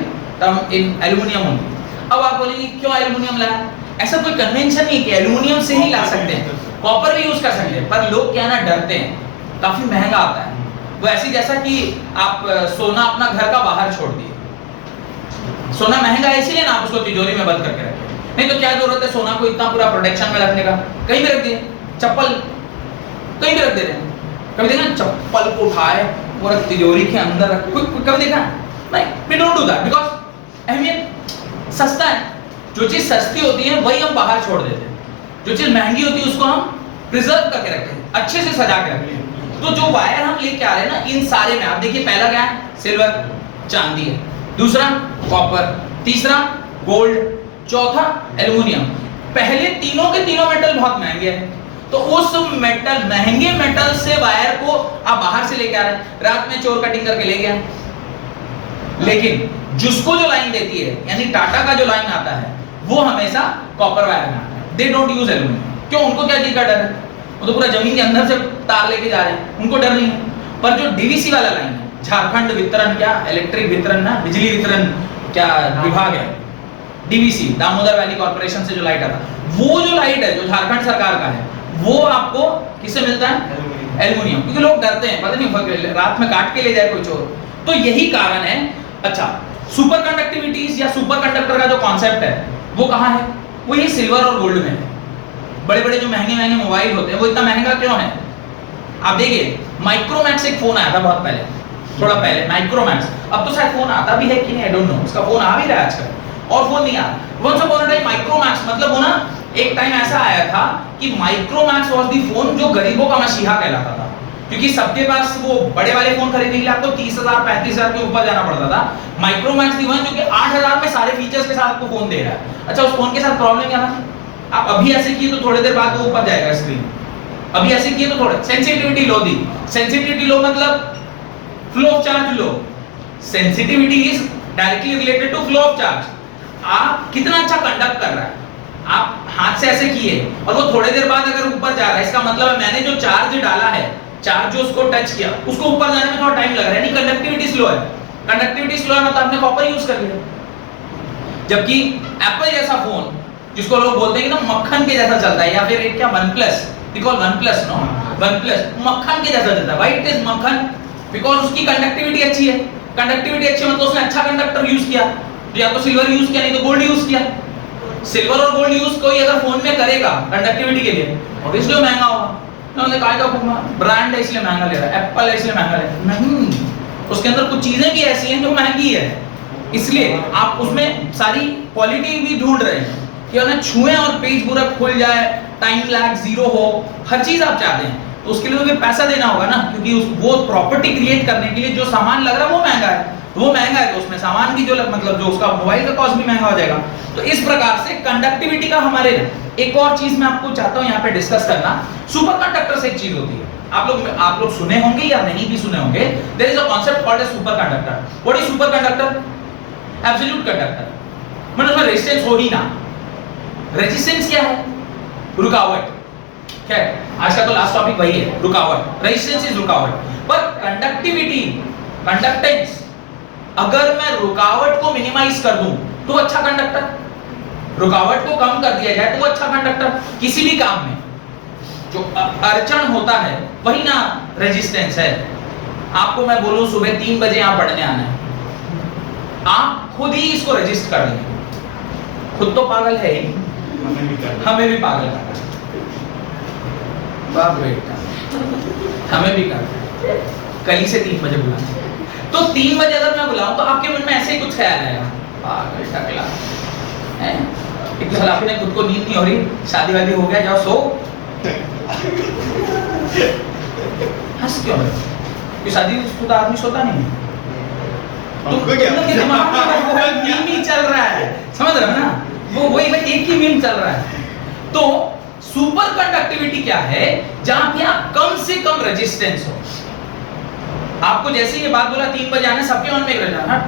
aluminium only. अब आप बोलेंगे क्यों एल्युमिनियम लाया? ऐसा कोई कन्वेंशन नहीं कि एल्युमिनियम से ही ला सकते हैं, कॉपर भी यूज कर सकते हैं, पर लोग क्या ना डरते हैं, काफी महंगा आता है। वो ऐसी जैसा कि आप सोना अपना घर का बाहर छोड़ दिए। सोना महंगा है इसलिए ना आप उसको तिजोरी में बंद करके रखें, नहीं तो क्या जरूरत है सोना को इतना पूरा प्रोटेक्शन में रखने का? कहीं भी रख दिए, चप्पल कहीं भी रख दे रहे हैं। कभी देखा चप्पल को उठाए और तिजोरी के अंदर रख, कभी देखा? नहीं, we don't do that because अहमियत सस्ता है। जो चीज सस्ती होती है वही हम बाहर छोड़ देते हैं, जो चीज महंगी होती है उसको हम प्रिजर्व करके रखते हैं, अच्छे से सजा के रखते हैं। तो जो वायर हम लेके आ रहे हैं ना, इन सारे में आप देखिए, पहला क्या है? सिल्वर, चांदी है, दूसरा कॉपर, तीसरा गोल्ड, चौथा एल्युमिनियम। पहले तीनों के तीनों मेटल बहुत महंगे हैं, तो उस मेटल, महंगे मेटल से वायर को आप बाहर से लेके आ रहे हैं, रात में चोर कटिंग करके ले गया। लेकिन जिसको जो लाइन देती है, यानी टाटा का जो लाइन आता है, वो हमेशा कॉपर वायर में आता है। They don't use aluminium. क्यों? उनको क्या चीज का डर है? वो तो पूरा जमीन के अंदर से तार लेके जा रहे हैं, उनको डर नहीं है। पर जो डीवीसी वाला लाइन है, झारखंड वितरण, क्या इलेक्ट्रिक वितरण ना, बिजली वितरण क्या विभाग है, डीवीसी, दामोदर वैली कॉर्पोरेशन से जो लाइट आता है, वो जो लाइट है जो झारखंड सरकार का है, वो आपको किससे मिलता है? एल्युमिनियम। क्योंकि लोग डरते हैं, पता नहीं रात में काट के ले जाए कोई चोर। तो यही कारण है। अच्छा, सुपर कंडक्टिविटीज या सुपर कंडक्टर का जो कॉन्सेप्ट है वो कहाँ है? वो ये सिल्वर और गोल्ड में है। बड़े बड़े जो महंगे महंगे मोबाइल होते हैं वो इतना महंगा क्यों है? आप देखिए, माइक्रोमैक्स एक फोन आया था बहुत पहले, थोड़ा पहले, माइक्रोमैक्स। अब तो शायद फोन आता भी है कि नहीं, आई डोंट नो। उसका फोन आ भी रहा है आजकल, और फोन नहीं आ रहा। Once upon a time Micromax, मतलब वो ना एक टाइम ऐसा आया था कि माइक्रोमैक्स वाज द फोन जो गरीबों का मसीहा कहलाता था, क्योंकि सबके पास वो बड़े वाले फोन खरीदने के लिए आपको 30,000 35,000 के ऊपर जाना पड़ता था। माइक्रोमैक्स थी वन जो कि 8,000 में सारे फीचर्स के साथ आपको फोन दे रहा है। अच्छा उस फोन के साथ प्रॉब्लम क्या था, आप अभी ऐसे किए तो थोड़ी देर बाद वो ऊपर जाएगा स्क्रीन, अभी ऐसे किए तो थोड़ा सेंसिटिविटी लो दी। सेंसिटिविटी लो मतलब flow of charge low, sensitivity is directly related to flow of charge. आप कितना अच्छा कंडक्ट कर रहा है, आप हाथ से ऐसे किए और वो थोड़ी देर बाद अगर ऊपर जा रहा है, इसका मतलब है मैंने जो चार्ज डाला है, चार्ज जो उसको टच किया उसको ऊपर जाने में थोड़ा टाइम लग रहा है, यानी कंडक्टिविटी स्लो है। कंडक्टिविटी स्लो है मतलब आपने कॉपर यूज कर लिया। जबकि एप्पल जैसा फोन जिसको लोग बोलते हैं कि ना मक्खन के जैसा चलता है, या फिर एक क्या OnePlus, because OnePlus no OnePlus मक्खन के जैसा चलता है। व्हाई इट इज मक्खन? बिकॉज़ उसकी कंडक्टिविटी अच्छी है। कंडक्टिविटी अच्छी मतलब उसने अच्छा कंडक्टर यूज किया, या तो सिल्वर यूज किया नहीं तो गोल्ड यूज किया। सिल्वर और गोल्ड यूज कोई अगर फोन में करेगा कंडक्टिविटी के लिए, ऑब्वियसली महंगा होगा। उन्होंने कहा का ब्रांड है इसलिए महंगा ले रहा है, एप्पल है इसलिए महंगा ले रहा है, नहीं, उसके अंदर कुछ चीजें भी ऐसी हैं जो महंगी है, इसलिए आप उसमें सारी क्वालिटी भी ढूंढ रहे हैं कि उन्हें छुएं और पेज पूरा खुल जाए, टाइम लैग जीरो हो, हर चीज आप चाहते हैं। तो उसके लिए तो फिर पैसा देना होगा ना, क्योंकि वो प्रॉपर्टी क्रिएट करने के लिए जो सामान लग रहा है वो महंगा है, वो महंगा है तो उसमें सामान की जो मतलब जो उसका मोबाइल का कॉस्ट भी महंगा हो जाएगा। तो इस प्रकार से कंडक्टिविटी का हमारे एक और चीज मैं आपको चाहता हूं यहाँ पे डिस्कस करना, सुपर कंडक्टर से एक चीज होती है, आप लोग सुने होंगे या नहीं भी सुने होंगे, there is a concept called as super conductor. What is super conductor? Absolute conductor, मतलब उसमें रेजिस्टेंस हो ही ना। रेजिस्टेंस क्या है? रुकावट। क्या है? आज का तो लास्ट टॉपिक वही है, रुकावट। रेजिस्टेंस इज रुकावट। पर कंडक्टिविटी, कंडक्टेंस, अगर मैं रुकावट को मिनिमाइज कर दूं तो अच्छा कंडक्टर, रुकावट को कम कर दिया जाए तो अच्छा कंडक्टर। किसी भी काम में जो अड़चन होता है वही ना रेजिस्टेंस है। आपको मैं बोलूं सुबह 3 बजे यहां पढ़ने आना है, आप खुद ही इसको रजिस्ट कर लेंगे, खुद तो पागल है ही, हमें भी पागल करता है, बाप बेटा हमें भी करता है। कल ही से 3 बजे बुलाना, तो 3 बजे अगर मैं बुलाऊं तो आपके मन में ऐसे ही कुछ ख्याल आएगा, पागल टकला है, एक तो आपने खुद को नींद नहीं हो रही, शादी वादी हो गया, जाओ सो। हंस क्यों है? ये शादी शुदा आदमी सोता नहीं है, तो दिमाग में वो मीम ही चल रहा है, समझ रहे हो ना, वो वही एक ही मीम चल रहा है। तो सुपर कंडक्टिविटी क्या है? जहां पे आप कम से कम रेजिस्टेंस हो। आपको जैसे ये बात बोला 3 बजे आने, सबके मन में एक रहा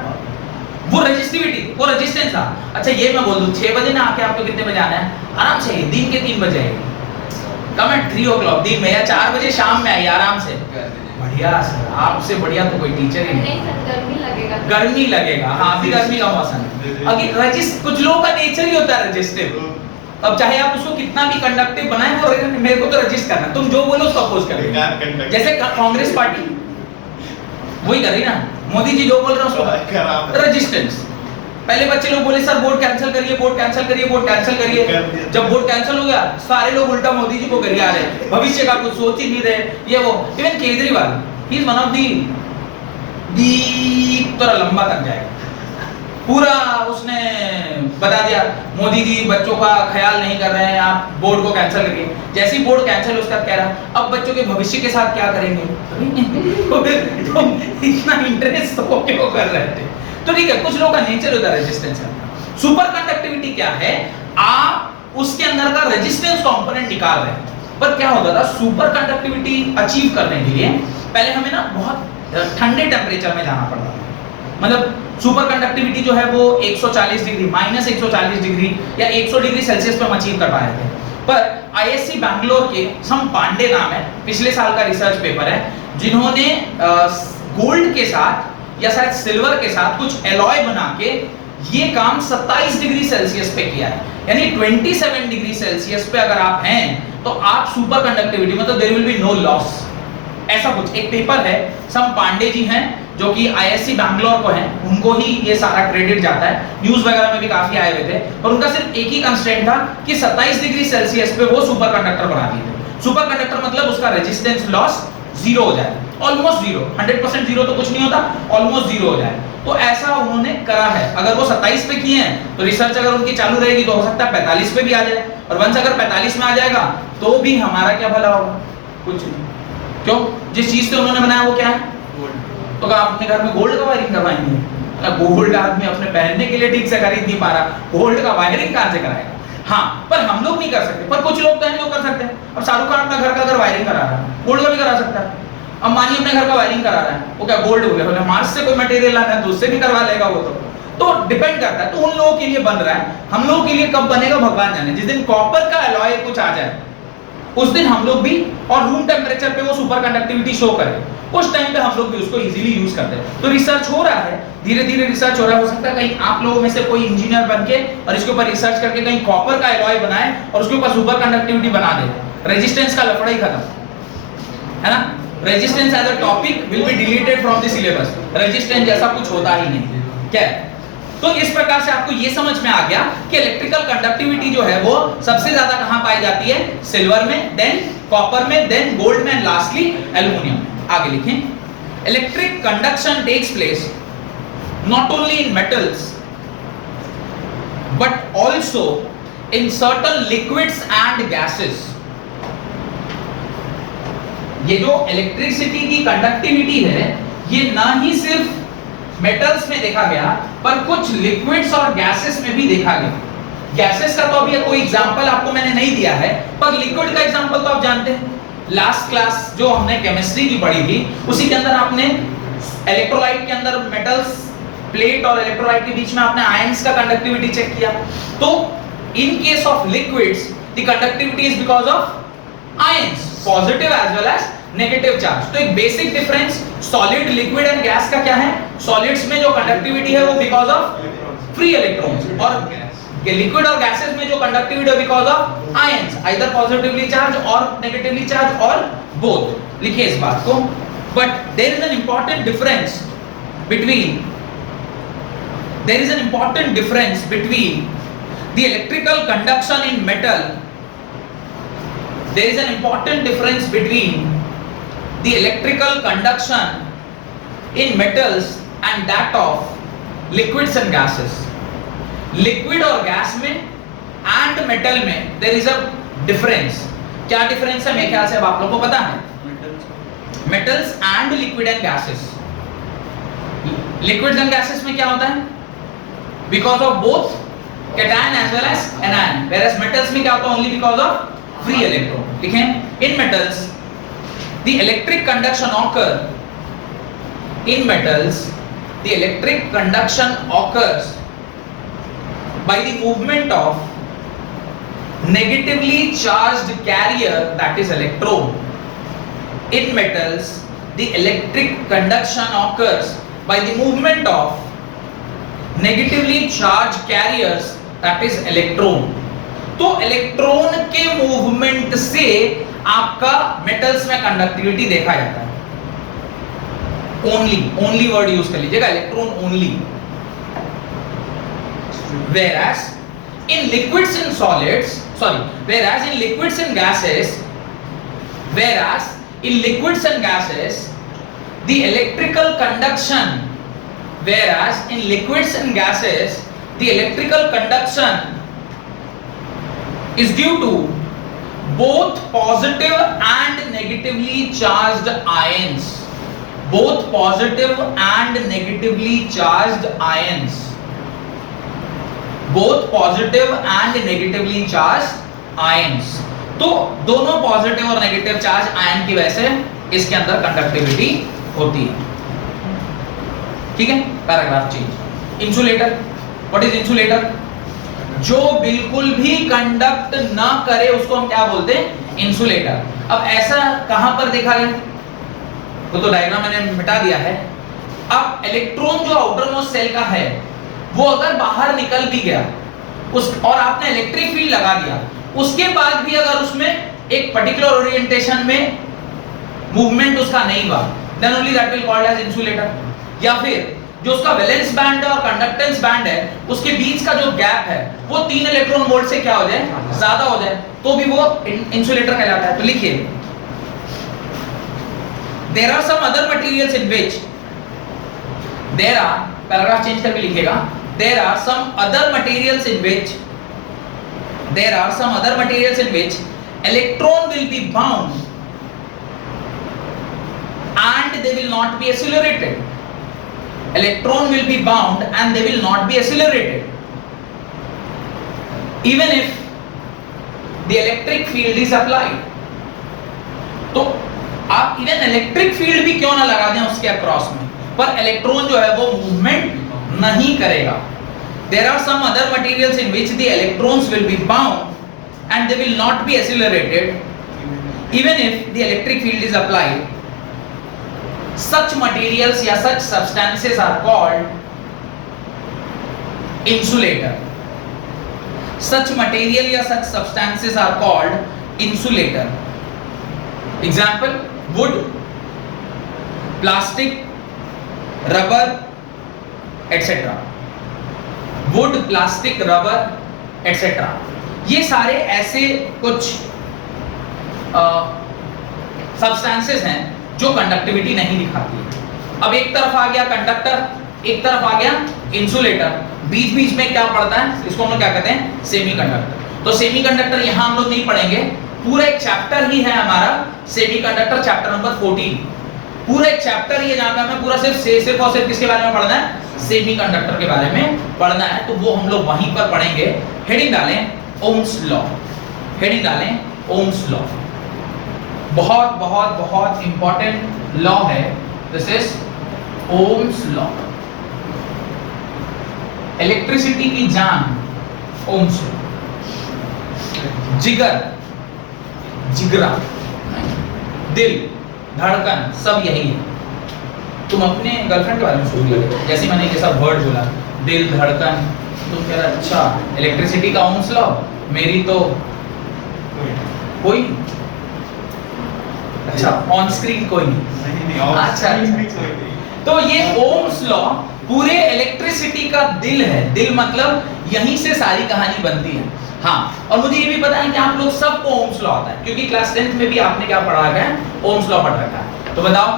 वो रेजिस्टिविटी, वो रेजिस्टेंस था। अच्छा ये मैं बोल दूं 6 बजे ना आके आपको कितने बजे आना है? आराम से दिन के 3 बजे आइए, कम एट 3 o'clock दिन में, या 4 बजे शाम में आइए आराम से। बढ़िया सर, आपसे बढ़िया तो कोई टीचर ही नहीं। गर्मी लगेगा, गर्मी लगेगा, हाँ अभी गर्मी का मौसम है। अगर रजिस्ट, कुछ लोगों का नेचर ही होता है रजिस्टिव। अब चाहे आप उसको कितना भी कंडक्टिव बनाए, वो मेरे को तो रजिस्ट करना, तुम जो बोलो उसको अपोज करेंगे। जैसे कांग्रेस पार्टी वही कर रही ना, मोदी जी जो बोल रहे हैं उसको रेजिस्टेंस। पहले बच्चे लोग बोले सर वोट कैंसिल करिए, वोट कैंसिल करिए, वोट कैंसिल करिए। जब वोट कैंसिल हो गया सारे लोग उल्टा मोदी जी को गरिया रहे, भविष्य का कुछ सोच ही नहीं रहे, ये वो। Even Kejriwal, he is one of the थोड़ा लंबा तक जाएगा, पूरा उसने बता दिया मोदी जी बच्चों का ख्याल नहीं कर रहे हैं, आप बोर्ड को कैंसिल करिए। जैसे ही बोर्ड कैंसिल उसका कह रहा अब बच्चों के भविष्य के साथ क्या करेंगे? तो इतना इंटरेस्ट तो क्यों कर रहे थे? तो ठीक है, कुछ लोगों का नेचर होता है रेजिस्टेंस का। सुपर कंडक्टिविटी क्या है? आप उसके अंदर का रेजिस्टेंस कंपोनेंट निकाल रहे हैं। पर क्या होता था, सुपर कंडक्टिविटी अचीव करने के लिए पहले हमें ना बहुत ठंडे टेम्परेचर में जाना पड़ता था। मतलब सुपर कंडक्टिविटी जो है वो 140 डिग्री, -140 डिग्री या 100 डिग्री सेल्सियस पे हम अचीव कर पा रहे थे। पर आईएससी बैंगलोर के सम पांडे नाम है, पिछले साल का रिसर्च पेपर है, जिन्होंने गोल्ड के साथ या शायद सिल्वर के साथ कुछ एलॉय बना के ये काम 27 डिग्री सेल्सियस पे किया है। यानी 27 डिग्री सेल्सियस पे अगर आप हैं तो आप सुपर कंडक्टिविटी, मतलब there will be no loss, ऐसा कुछ एक पेपर है। सम पांडे जी हैं जो कि आईएससी बैंगलोर को हैं, उनको ही ये सारा क्रेडिट जाता है, न्यूज़ वगैरह में भी काफी आए हुए थे। और उनका सिर्फ एक ही कंस्ट्रेंट था कि 27 डिग्री सेल्सियस पे वो सुपर कंडक्टर बना दिए थे। सुपर कंडक्टर मतलब उसका रेजिस्टेंस लॉस जीरो हो जाए, ऑलमोस्ट जीरो, 100% जीरो तो कुछ नहीं होता, ऑलमोस्ट जीरो हो जाए। तो ऐसा उन्होंने करा है। अगर वो 27 पे किए हैं तो रिसर्च अगर उनकी चालू रहेगी तो हो सकता है 45 पे भी आ जाए, और वंस अगर 45 में आ जाएगा तो भी हमारा क्या भला होगा? कुछ नहीं। क्यों? जिस चीज से उन्होंने बनाया वो क्या है? तो क्या आप अपने घर में गोल्ड का वायरिंग करवाएंगे? गोल्ड आदमी अपने पहनने के लिए ठीक से खरीद नहीं पा रहा, गोल्ड का वायरिंग कहां से कराएगा? हाँ, पर हम लोग नहीं कर सकते, पर कुछ लोग तो हैं जो कर सकते हैं। अब शाहरुख खान अपना घर का अगर वायरिंग करा रहा है, गोल्ड का भी करा सकता है। अब मानिए अपने घर का वायरिंग करा रहा है, वो क्या गोल्ड हो गया? बोले मार्स से कोई मटेरियल लाना है तो उससे भी करवा लेगा वो तो डिपेंड करता है। तो उन लोगों के लिए बन रहा है, हम लोगों के लिए कब बनेगा भगवान जाने। जिस दिन कॉपर का अलॉय कुछ आ जाए उस दिन हम लोग भी, और रूम टेम्परेचर पे वो सुपर कंडक्टिविटी शो करे, उस टाइम पे हम लोग भी उसको इजीली यूज करते हैं। तो रिसर्च हो रहा है, धीरे धीरे रिसर्च हो रहा है। हो सकता है कहीं आप लोगों में से कोई इंजीनियर बन के और इसके ऊपर रिसर्च करके कहीं कॉपर का अलॉय बनाए और उसके ऊपर सुपर कंडक्टिविटी बना दे। रेजिस्टेंस का लफड़ा ही खत्म, है ना? Resistance as a topic will be deleted from the syllabus. Resistance जैसा कुछ होता ही नहीं, क्या है? तो इस प्रकार से आपको ये समझ में आ गया कि इलेक्ट्रिकल कंडक्टिविटी जो है वो सबसे ज्यादा कहां पाई जाती है? सिल्वर में, देन कॉपर में, देन गोल्ड में, एंड लास्टली एल्युमिनियम में। आगे लिखें, electric conduction takes place not only in metals but also in certain liquids and gases. ये जो इलेक्ट्रिसिटी की कंडक्टिविटी है ये ना ही सिर्फ मेटल्स में देखा गया पर कुछ लिक्विड्स और गैसेस में भी देखा गया। गैसेस का तो अभी कोई एग्जांपल आपको मैंने नहीं दिया है, पर लिक्विड का एग्जांपल तो आप जानते हैं। लास्ट क्लास जो हमने केमिस्ट्री की पढ़ी थी उसी के अंदर आपने इलेक्ट्रोलाइट के अंदर मेटल्स प्लेट और इलेक्ट्रोलाइट के बीच में आपने आयंस का कंडक्टिविटी चेक किया। तो in case of liquids the conductivity is because of ions, positive as well as negative charge. तो एक basic difference solid, liquid and gas का क्या है? सॉलिड्स में जो कंडक्टिविटी है वो बिकॉज ऑफ फ्री इलेक्ट्रॉन्स, और लिक्विड और गैसेस में जो कंडक्टिविटी है because of ions, either positively charge और नेगेटिवली चार्ज और बोथ। लिखिए इस बात को। But there is an important difference between the electrical conduction in metal. There is an important difference between the electrical conduction in metals and that of liquids and gases. Liquid और gas में and metal में there is a difference. क्या difference है? मेरे ख्याल से अब आप लोगों को पता है। Metals and liquid and gases. Liquids and gases में क्या होता है? Because of both cation as well as anion. Whereas metals में क्या होता है? Only because of free electron. लिखें, in metals the electric conduction occurs by the movement of negatively charged carrier, that is electron. In metals the electric conduction occurs by the movement of negatively charged carriers, that is electron. तो electron के movement से आपका metals में conductivity देखा जाता है। Only word use कर लीजिएगा, electron only. whereas in liquids and solids, whereas in liquids and gases, the electrical conduction is due to both positive and negatively charged ions. Both positive and negatively charged ions. Both positive and negatively charged ions. तो दोनों positive और negative charge ion की वजह से इसके अंदर conductivity होती है। ठीक है, paragraph change. Insulator, what is insulator? जो बिल्कुल भी कंडक्ट ना करे उसको हम क्या बोलते हैं? इंसुलेटर। अब ऐसा कहां पर देखा गया? तो डायग्राम मैंने मिटा दिया है। अब इलेक्ट्रॉन जो आउटर मोस्ट सेल का है वो अगर बाहर निकल भी गया और आपने इलेक्ट्रिक फील्ड लगा दिया, उसके बाद भी अगर उसमें एक पर्टिकुलर ओरिएंटेशन में मूवमेंट उसका नहीं हुआ, then only that will called as insulator. या फिर जो उसका वैलेंस बैंड है और कंडक्टेंस बैंड है उसके बीच का जो गैप है वो 3 इलेक्ट्रॉन वोल्ट से क्या हो जाए? ज्यादा हो जाए, तो भी वो इंसुलेटर कहलाता है। तो लिखिए, there are some other materials in which there are, paragraph change करके लिखिएगा, there are some other materials in which electron will be bound and they will not be accelerated. Electron will be bound and they will not be accelerated. Even if the electric field is applied. तो आप even electric field भी क्यों ना लगा दें उसके across में, पर इलेक्ट्रॉन जो है वो मूवमेंट नहीं करेगा. There are some other materials in which the electrons will be bound and they will not be accelerated even if the electric field is applied. Such materials या such substances are called insulator. Such material या such substances are called insulator. Example: wood, plastic, rubber, etc. Wood, plastic, rubber, etc. ये सारे ऐसे कुछ substances हैं जो conductivity नहीं दिखाती है. अब एक तरफ आ गया कंडक्टर, एक तरफ आ गया इंसुलेटर, बीच बीच में क्या पड़ता है, इसको हम लोग क्या कहते हैं, सेमीकंडक्टर. तो सेमीकंडक्टर यहाँ हम लोग नहीं पढ़ेंगे, पूरा एक चैप्टर ही है हमारा सेमीकंडक्टर, चैप्टर नंबर 14. पूरा एक चैप्टर ही है जहाँ पे हमें पूरा सिर्फ और सिर्फ किसके बारे में पढ़ना है, सेमीकंडक्टर के बारे में पढ़ना है. तो वो हम लोग वहीं पर पढ़ेंगे. हेडिंग डालें ओम्स लॉ, हेडिंग डालें ओम्स लॉ. बहुत बहुत बहुत इंपॉर्टेंट लॉ है. This is Ohm's law. Electricity की जान ओम्स लॉ. जिगर, जिगरा, दिल, धड़कन, सब यही है. तुम अपने गर्लफ्रेंड के बारे में सोच लगे, जैसे मैंने ये सब वर्ड बोला, दिल, धड़कन, तुम कह रहे अच्छा इलेक्ट्रिसिटी का ओम्स लॉ, मेरी तो कोई नहीं. अच्छा ऑन स्क्रीन कोई नहीं. अच्छा तो ये ओम्स लॉ पूरे इलेक्ट्रिसिटी का दिल है. दिल मतलब यहीं से सारी कहानी बनती है. हाँ, और मुझे ये भी पता है कि आप लोग सबको ओम्स लॉ आता है, क्योंकि क्लास 10th में भी आपने क्या पढ़ा है, ओम्स लॉ पढ़ रखा है. तो बताओ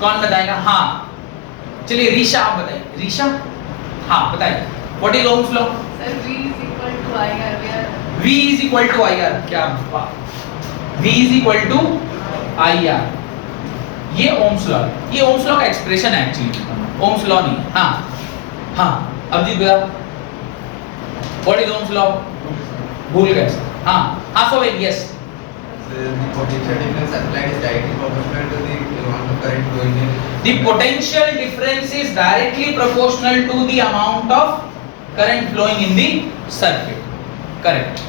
कौन बताएगा? हाँ चलिए रीशा आप बताइए. रीशा हाँ बताइए, what is Ohm's law? Sir V is equal to IR where V is equal to IR. क्या बात, V is equal to IR. ये ओम्स लॉ, ये ओम्स लॉ का एक्सप्रेशन है एक्चुअली, ओम्स लॉ नहीं. हाँ हाँ अभिजीत बता, व्हाट इज ओम्स लॉ? भूल गए. हाँ हाँ so yes. The potential difference applied is directly proportional to the amount of current flowing in. The potential difference is directly proportional to the amount of current flowing in the circuit. Correct.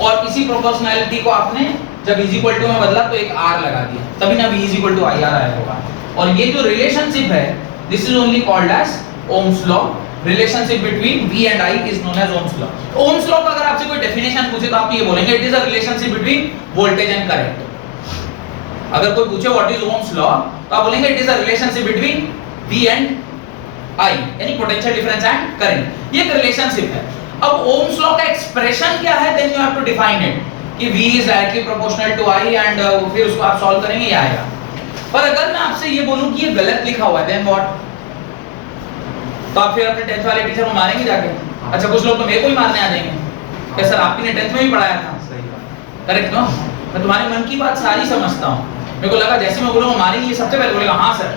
और इसी proportionality को आपने जब is equal to में बदला तो एक r लगा दिया, तभी ना v is equal to IR आया होगा. और ये जो रिलेशनशिप है, this is only called as Ohm's law. Relationship between V and I is known as Ohm's law. Ohm's law का अगर आपसे कोई डेफिनेशन पूछे तो आप ये बोलेंगे it is a relationship between voltage and current. अगर कोई पूछे व्हाट इज Ohm's law तो आप बोलेंगे it is a relationship between V and I, यानी पोटेंशियल डिफरेंस एंड करंट. ये एक रिलेशनशिप है. अब Ohm's law का एक्सप्रेशन क्या है, then you have to define it कि V is directly proportional to I and फिर उसको आप सॉल्व करेंगे, ये आएगा. पर अगर मैं आपसे ये बोलूं कि ये गलत लिखा हुआ है, देन व्हाट? तो आप फिर अपने 10th वाले टीचर को मारेंगे जाके. अच्छा कुछ लोग तो मेरे को ही मारने आ जाएंगे कि सर आपने 10th में ही पढ़ाया था. सही बात. Correct no? मैं तुम्हारे मन की बात सारी समझता हूँ. मेरे को लगा जैसे मैं बोलूँगा मारेंगे, ये सबसे पहले बोलेगा हाँ सर,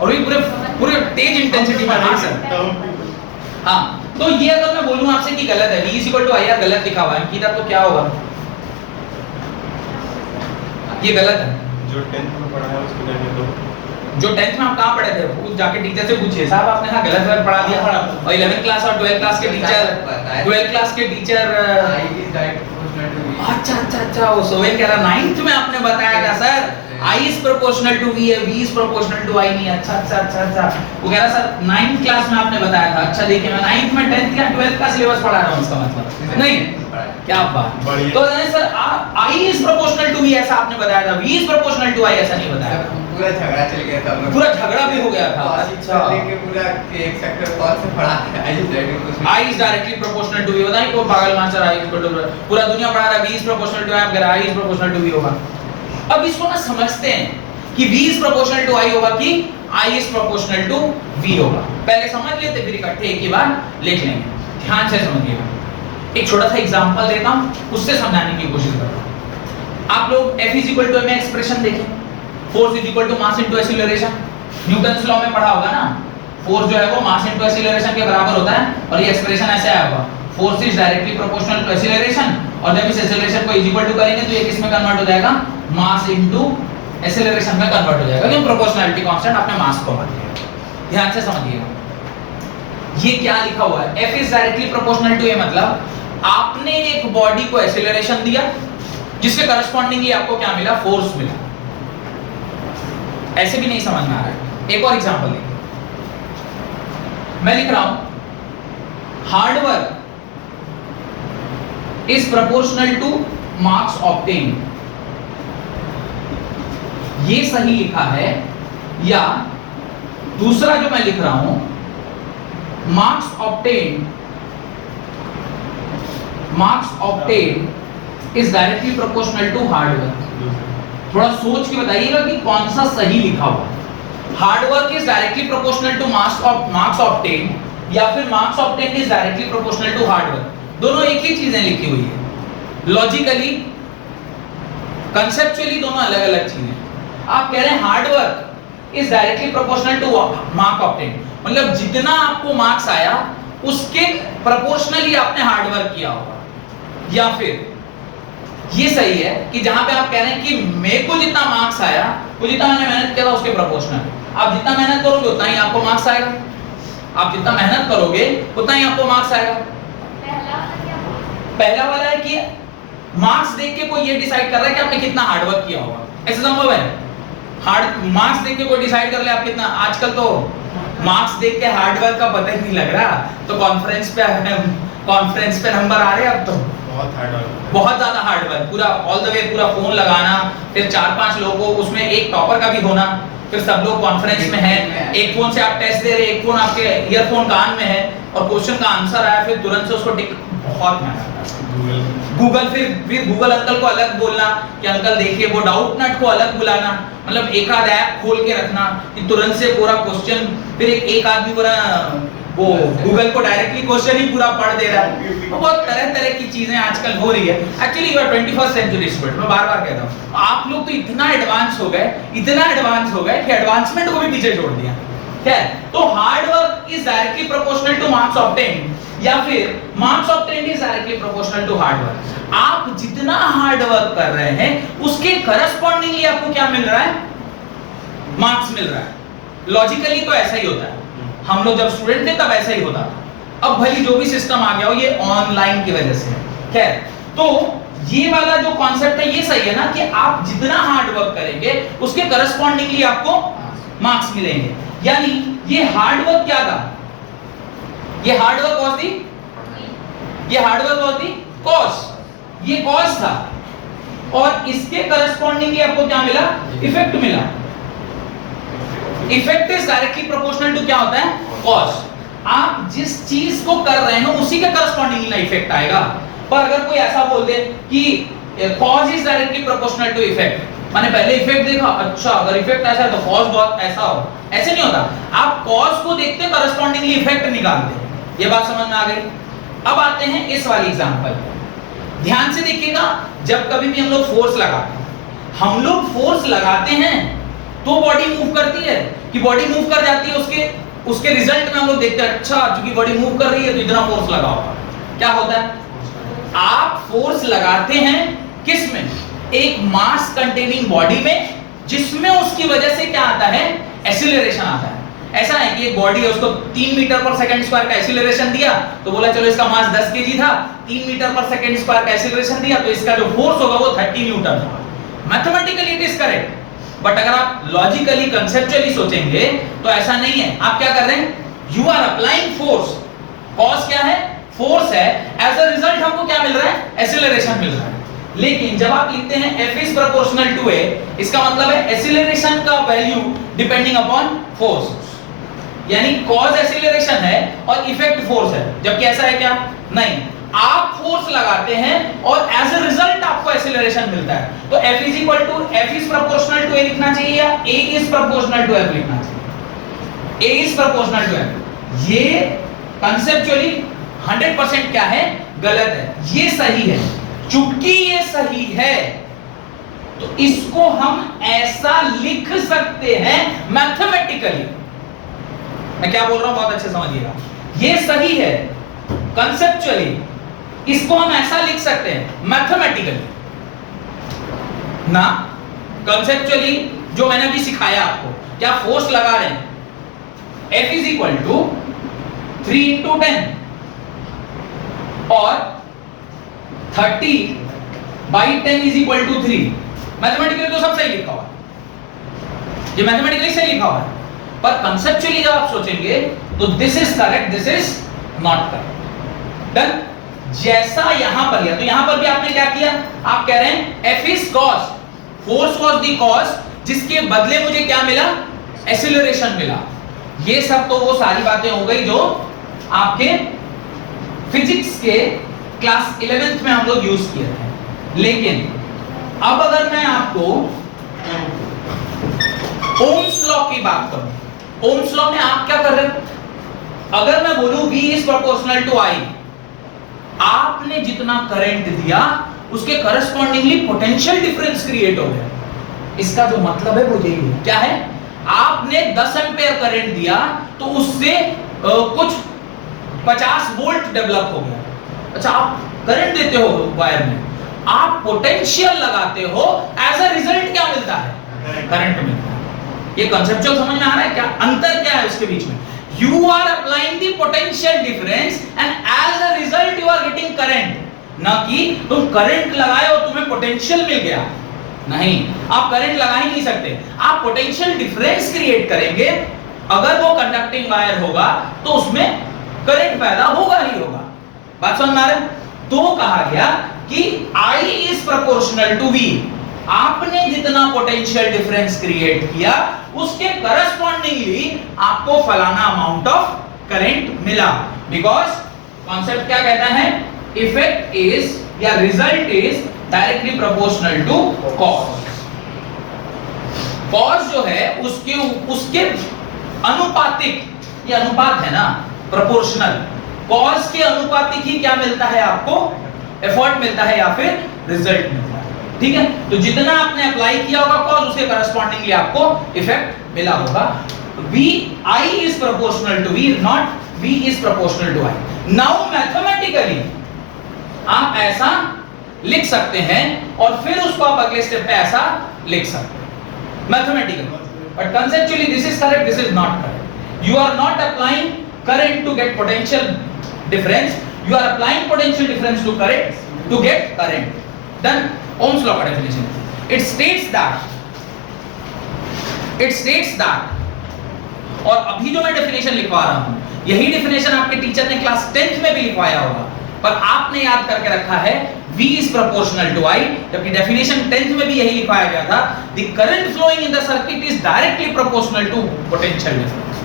और भी पूरे पूरे तेज इंटेंसिटी में हाँ सर. हाँ तो ये अगर मैं बोलूँ आपसे कि गलत है, V is equal to IR गलत लिखा हुआ है अंकिता, तो क्या होगा? ये गलत है. जो 10th में पढ़ा है उसको जाके दो. जो 10th में आप कहाँ पढ़े थे वो जाके टीचर से पूछिए, साहब आपने कहा गलत गलत पढ़ा दिया. और 11th क्लास और 12th क्लास के टीचर, 12th क्लास के teacher I is directly proportional to V. अच्छा अच्छा अच्छा वो सोहेल कह रहा 9th में आपने बताया था sir I is proportional to V है, V is proportional to I नहीं. अच्छा अच्छा अच्छा अच्छा वो कह रहा सर 9th क्लास में आपने बताया था. अच्छा देखिए मैं 9th में 10th या 12th का सिलेबस पढ़ा रहा हूँ, इसका मतलब नहीं. क्या बात. तो sir I is proportional to V ऐसा आपने बताया था, V is proportional to I ऐसा नहीं बताया था. पूरा झगड़ा चल गया था. पूरा झगड़ा भी हो गया था. अच्छा लेके पूरा एक सेक्टर कौन से पढ़ा है I is directly proportional. I is directly proportional to V. बताइए को पागल master I is equal to, पूरा दुनिया पढ़ा रहा है V is proportional to I, आप कह रहे हैं I is proportional to V होगा. अब इसको ना समझते हैं कि V is proportional to I होगा कि I is proportional to V होगा. पहले समझ लेते फिर इकट्ठे एक ही बार लिख लेंगे. ध्यान से समझिएगा. एक छोटा सा एग्जांपल देता हूं, उससे समझाने की कोशिश करता हूं. आप लोग F is equal to M expression देखें. Force is equal to mass into acceleration. Newton's law में पढ़ा होगा ना, फोर्स जो है वो मास इनटू एक्सीलरेशन के बराबर होता है, और ये एक्सप्रेशन ऐसे आया होगा, force is directly proportional to acceleration, और जब इस एक्सीलरेशन को इज इक्वल टू करेंगे तो ये किस में कन्वर्ट हो जाएगा, मास इनटू एक्सीलरेशन में कन्वर्ट हो जाएगा, क्योंकि प्रोपोर्शनैलिटी कांस्टेंट आपने मास को मान लिया। ध्यान से समझिएगा ये क्या लिखा हुआ है, F is directly proportional to A, मतलब आपने एक बॉडी को एक्सीलरेशन दिया जिसके करस्पॉन्डिंगली आपको क्या मिला, फोर्स मिला। ऐसे भी नहीं समझ में आ रहा है, एक और एग्जांपल देखिए, मैं लिख रहा हूं hard work is proportional to marks obtained, ये सही लिखा है, या दूसरा जो मैं लिख रहा हूं marks obtained is directly proportional to hard work. थोड़ा सोच के बताइएगा कि कौन सा सही लिखा हुआ, hard work is directly proportional to marks obtained, या फिर marks obtained is directly proportional to hard work. दोनों एक ही चीजें लिखी हुई है, लॉजिकली कंसेप्चुअली दोनों अलग अलग चीजें। आप कह रहे हैं hard work is directly proportional to mark obtained, मतलब जितना आपको मार्क्स आया उसके प्रोपोर्शनली आपने हार्ड वर्क किया होगा, या फिर ये सही है कि जहां पे आप कह रहे हैं कि मेरे को जितना मार्क्स आया वो जितना मैंने मेहनत किया था उसके प्रोपोर्शनल। आप जितना मेहनत करोगे उतना ही आपको मार्क्स आएगा, आप जितना मेहनत करोगे उतना ही आपको मार्क्स आएगा। पहला वाला है कि मार्क्स देख के कोई ये डिसाइड कर रहा है कि आपने कितना हार्ड वर्क किया होगा, ऐसा संभव है? हार्ड मार्क्स देख के कोई डिसाइड कर ले आप कितना, आजकल तो मार्क्स देख के हार्ड वर्क का पता ही नहीं लग रहा, तो कॉन्फ्रेंस पे नंबर आ रहे हैं अब तो बहुत ज्यादा हार्ड वर्क, पूरा ऑल द वे पूरा फोन लगाना, फिर 4-5 लोगों को उसमें एक टॉपर का भी होना, फिर सब लोग कॉन्फ्रेंस में हैं, एक फोन से आप टेस्ट दे रहे, एक फोन आपके ईयरफोन कान में है और क्वेश्चन का आंसर आया, फिर तुरंत से उसको टिक, बहुत मेहनत। गूगल फिर गूगल अंकल को अलग बोलना कि अंकल देखिए, वो डाउट नट को अलग बुलाना, मतलब एक आध ऐप खोल के रखना कि तुरंत से पूरा क्वेश्चन, फिर एक आदमी पूरा वो गूगल को डायरेक्टली क्वेश्चन ही पूरा पढ़ दे रहा है। तो बहुत तरह तरह की चीजें आजकल हो रही है। Actually you are 21st century student, मैं बार बार कहता हूँ, आप लोग तो इतना एडवांस हो गए कि एडवांसमेंट को भी पीछे छोड़ दिया। क्या तो hard work is directly proportional to marks obtained, या फिर marks obtained is directly proportional to hard work. आप जितना हार्ड वर्क कर रहे हैं उसके करस्पॉन्डिंगली आपको क्या मिल रहा है, मार्क्स मिल रहा है। लॉजिकली तो ऐसा ही होता है, हम लोग जब स्टूडेंट थे तब ऐसा ही होता था। अब भले जो भी सिस्टम आ गया हो ये ऑनलाइन की वजह से। खैर, तो ये वाला जो कॉन्सेप्ट है ये सही है ना कि आप जितना हार्ड वर्क करेंगे उसके करस्पॉन्डिंगली आपको मार्क्स मिलेंगे। यानी ये हार्ड वर्क क्या था, ये hard work was the cause, ये कॉज था, और इसके करस्पॉन्डिंगली आपको क्या मिला, इफेक्ट मिला। Effect is directly proportional to क्या होता है, कॉज। आप जिस चीज को कर रहे हैं उसी के करस्पॉन्डिंगली ना इफेक्ट आएगा। पर अगर कोई ऐसा बोल दे कि cause is directly proportional to effect, मैंने पहले इफेक्ट देखा, अच्छा अगर इफेक्ट ऐसा है तो कॉज बहुत ऐसा हो, ऐसे नहीं होता। आप कॉज को देखते करस्पॉन्डिंगली इफेक्ट निकालते। ये बात समझ में आ गई। अब आते हैं इस वाली एग्जांपल पर, ध्यान से देखिएगा। जब कभी भी हम लोग फोर्स लगाते हैं, हम लोग फोर्स लगाते हैं तो बॉडी मूव करती है, कि बॉडी मूव कर जाती है, उसके रिजल्ट में हम लोग देखते हैं, अच्छा चूंकि बॉडी मूव कर रही है तो इतना फोर्स लगा होगा। क्या होता है, आप फोर्स लगाते हैं किस में, एक मास कंटेनिंग बॉडी में, जिसमें उसकी वजह से क्या आता है, एक्सीलरेशन आता है। ऐसा है कि एक बॉडी है, उसको 3 मीटर पर सेकंड स्क्वायर का एक्सीलरेशन दिया तो बोला चलो इसका मास 10 केजी था, 3 मीटर पर सेकंड स्क्वायर का एक्सीलरेशन दिया तो इसका जो फोर्स होगा वो 30 न्यूटन था। Mathematically it is correct, but अगर आप लॉजिकली कंसेप्चुअली सोचेंगे तो ऐसा नहीं है। आप क्या कर रहे हैं, you are applying force, cause क्या है, फोर्स है, एज अ रिजल्ट हमको क्या मिल रहा है, एक्सीलरेशन मिल रहा है। लेकिन जब आप लिखते हैं F is proportional to A, इसका मतलब है एक्सीलरेशन का वैल्यू डिपेंडिंग अपॉन फोर्स, यानी कॉज एक्सीलरेशन है और इफेक्ट फोर्स है। जबकि ऐसा है क्या, नहीं, आप फोर्स लगाते हैं और एज अ रिजल्ट आपको एक्सीलरेशन मिलता है। तो F is proportional to A लिखना चाहिए या A is proportional to F लिखना चाहिए, A is proportional to F। ये कंसेप्चुअली 100% क्या है, गलत है, ये सही है। चूंकि ये सही है तो इसको हम ऐसा लिख सकते हैं मैथमेटिकली। मैं क्या बोल रहा हूं बहुत अच्छे समझिएगा, ये सही है कंसेप्चुअली, इसको हम ऐसा लिख सकते हैं मैथमेटिकली ना। कंसेप्चुअली जो मैंने अभी सिखाया आपको, क्या फोर्स लगा रहे हैं, F is equal to 3 into 10 और 30 by 10 is equal to 3। Mathematically तो सब सही लिखा हुआ है, ये मैथमेटिकली सही लिखा हुआ है, पर कंसेप्चुअली जब आप सोचेंगे तो this is correct, this is not correct. Done. जैसा यहां पर लिया, तो यहां पर भी आपने क्या किया, आप कह रहे हैं F is cos, force was the cos, जिसके बदले मुझे क्या मिला, एक्सीलरेशन मिला। ये सब तो वो सारी बातें हो गई जो आपके फिजिक्स के क्लास 11th में हम लोग यूज किए थे। लेकिन अब अगर मैं आपको ओम्स लॉ की बात करूं, ओम्स लॉ में आप क्या कर रहे हो, अगर मैं बोलूं V is proportional to I, आपने जितना करंट दिया उसके करस्पॉन्डिंगली पोटेंशियल डिफरेंस क्रिएट हो गया। इसका जो मतलब है वो यही है, क्या है, आपने 10 एम्पीयर करंट दिया तो उससे कुछ 50 वोल्ट डेवलप हो गया। अच्छा, आप करंट देते हो वायर में, आप पोटेंशियल लगाते हो, एज अ रिजल्ट क्या मिलता है, करंट मिलता है। ये कंसेप्चुअल समझ में आ रहा है, क्या अंतर क्या है उसके बीच में। You are applying the potential difference and as a result you are getting current, ना कि तुम करंट लगाए और तुम्हें पोटेंशियल मिल गया। नहीं, आप करंट लगा ही नहीं सकते, आप पोटेंशियल डिफरेंस क्रिएट करेंगे। अगर वो कंडक्टिंग वायर होगा तो उसमें करंट पैदा होगा ही होगा। बात समझ में आ रहा है? तो कहा गया कि I is proportional to V, आपने जितना पोटेंशियल डिफरेंस क्रिएट किया उसके करस्पॉन्डिंगली आपको फलाना अमाउंट ऑफ करंट मिला। बिकॉज कॉन्सेप्ट क्या कहता है, इफेक्ट इज या result is directly proportional to cause. Cause जो है उसके अनुपातिक, ये अनुपात है ना, प्रोपोर्शनल, कॉज के अनुपातिक ही क्या मिलता है आपको, एफर्ट मिलता है या फिर रिजल्ट मिलता है। ठीक है, तो जितना आपने अप्लाई किया होगा कॉज, उसके करस्पॉन्डिंगली आपको इफेक्ट मिला होगा। V I is proportional to V, not V is proportional to I. Now mathematically आप ऐसा लिख सकते हैं और फिर उसको आप अगले स्टेप पे ऐसा लिख सकते हैं mathematically. But conceptually this is correct, this is not correct. You are not applying current to get potential difference. You are applying potential difference to current to get current. Then Ohm's law का definition. It states that और अभी जो मैं definition लिखवा रहा हूं, यही definition आपके टीचर ने क्लास 10th में भी लिखवाया होगा, पर आपने याद करके रखा है V is proportional to I, जबकि डेफिनेशन 10th में भी यही लिखवाया गया था, the current flowing in the circuit is directly proportional to potential difference।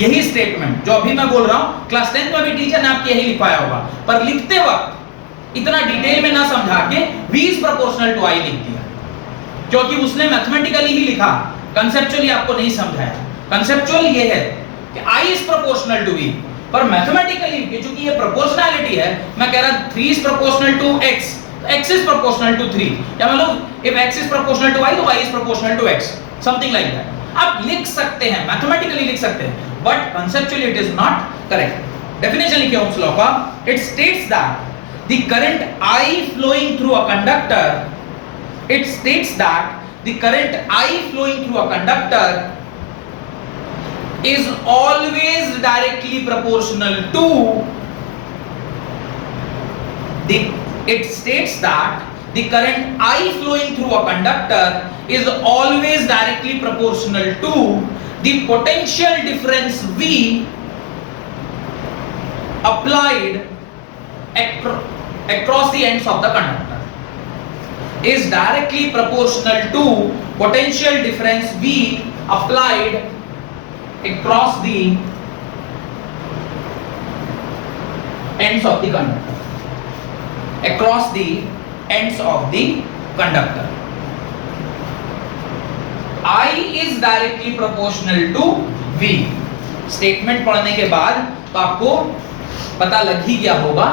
यही स्टेटमेंट जो अभी मैं बोल रहा हूं क्लास 10th में भी टीचर ने आपके यही लिखवाया होगा, पर लिखते वक्त इतना डिटेल में ना समझा के V is proportional to I लिख दिया, क्योंकि उसने मैथमेटिकली ही लिखा, कंसेप्चुअली आपको नहीं समझाया। कंसेप्चुअल ये है कि I is proportional to V, पर मैथमेटिकली क्योंकि ये प्रोपोर्शनैलिटी है, मैं कह रहा 3 is proportional to x, तो x is proportional to 3, या मतलब if x is proportional to y तो y is proportional to x, something like that। आप लिख सकते हैं, मैथमेटिकली लिख सकते हैं, but conceptually it is not correct। Definition लिखिए ओम्स लॉ का, it states that the current I flowing through a conductor, it states that the current I flowing through a conductor is always directly proportional to it states that the current I flowing through a conductor is always directly proportional to the potential difference V applied across the ends of the conductor, is directly proportional to potential difference V applied across the ends of the conductor, across the ends of the conductor। I is directly proportional to V। Statement पढ़ने के बाद तो आपको पता लग ही गया होगा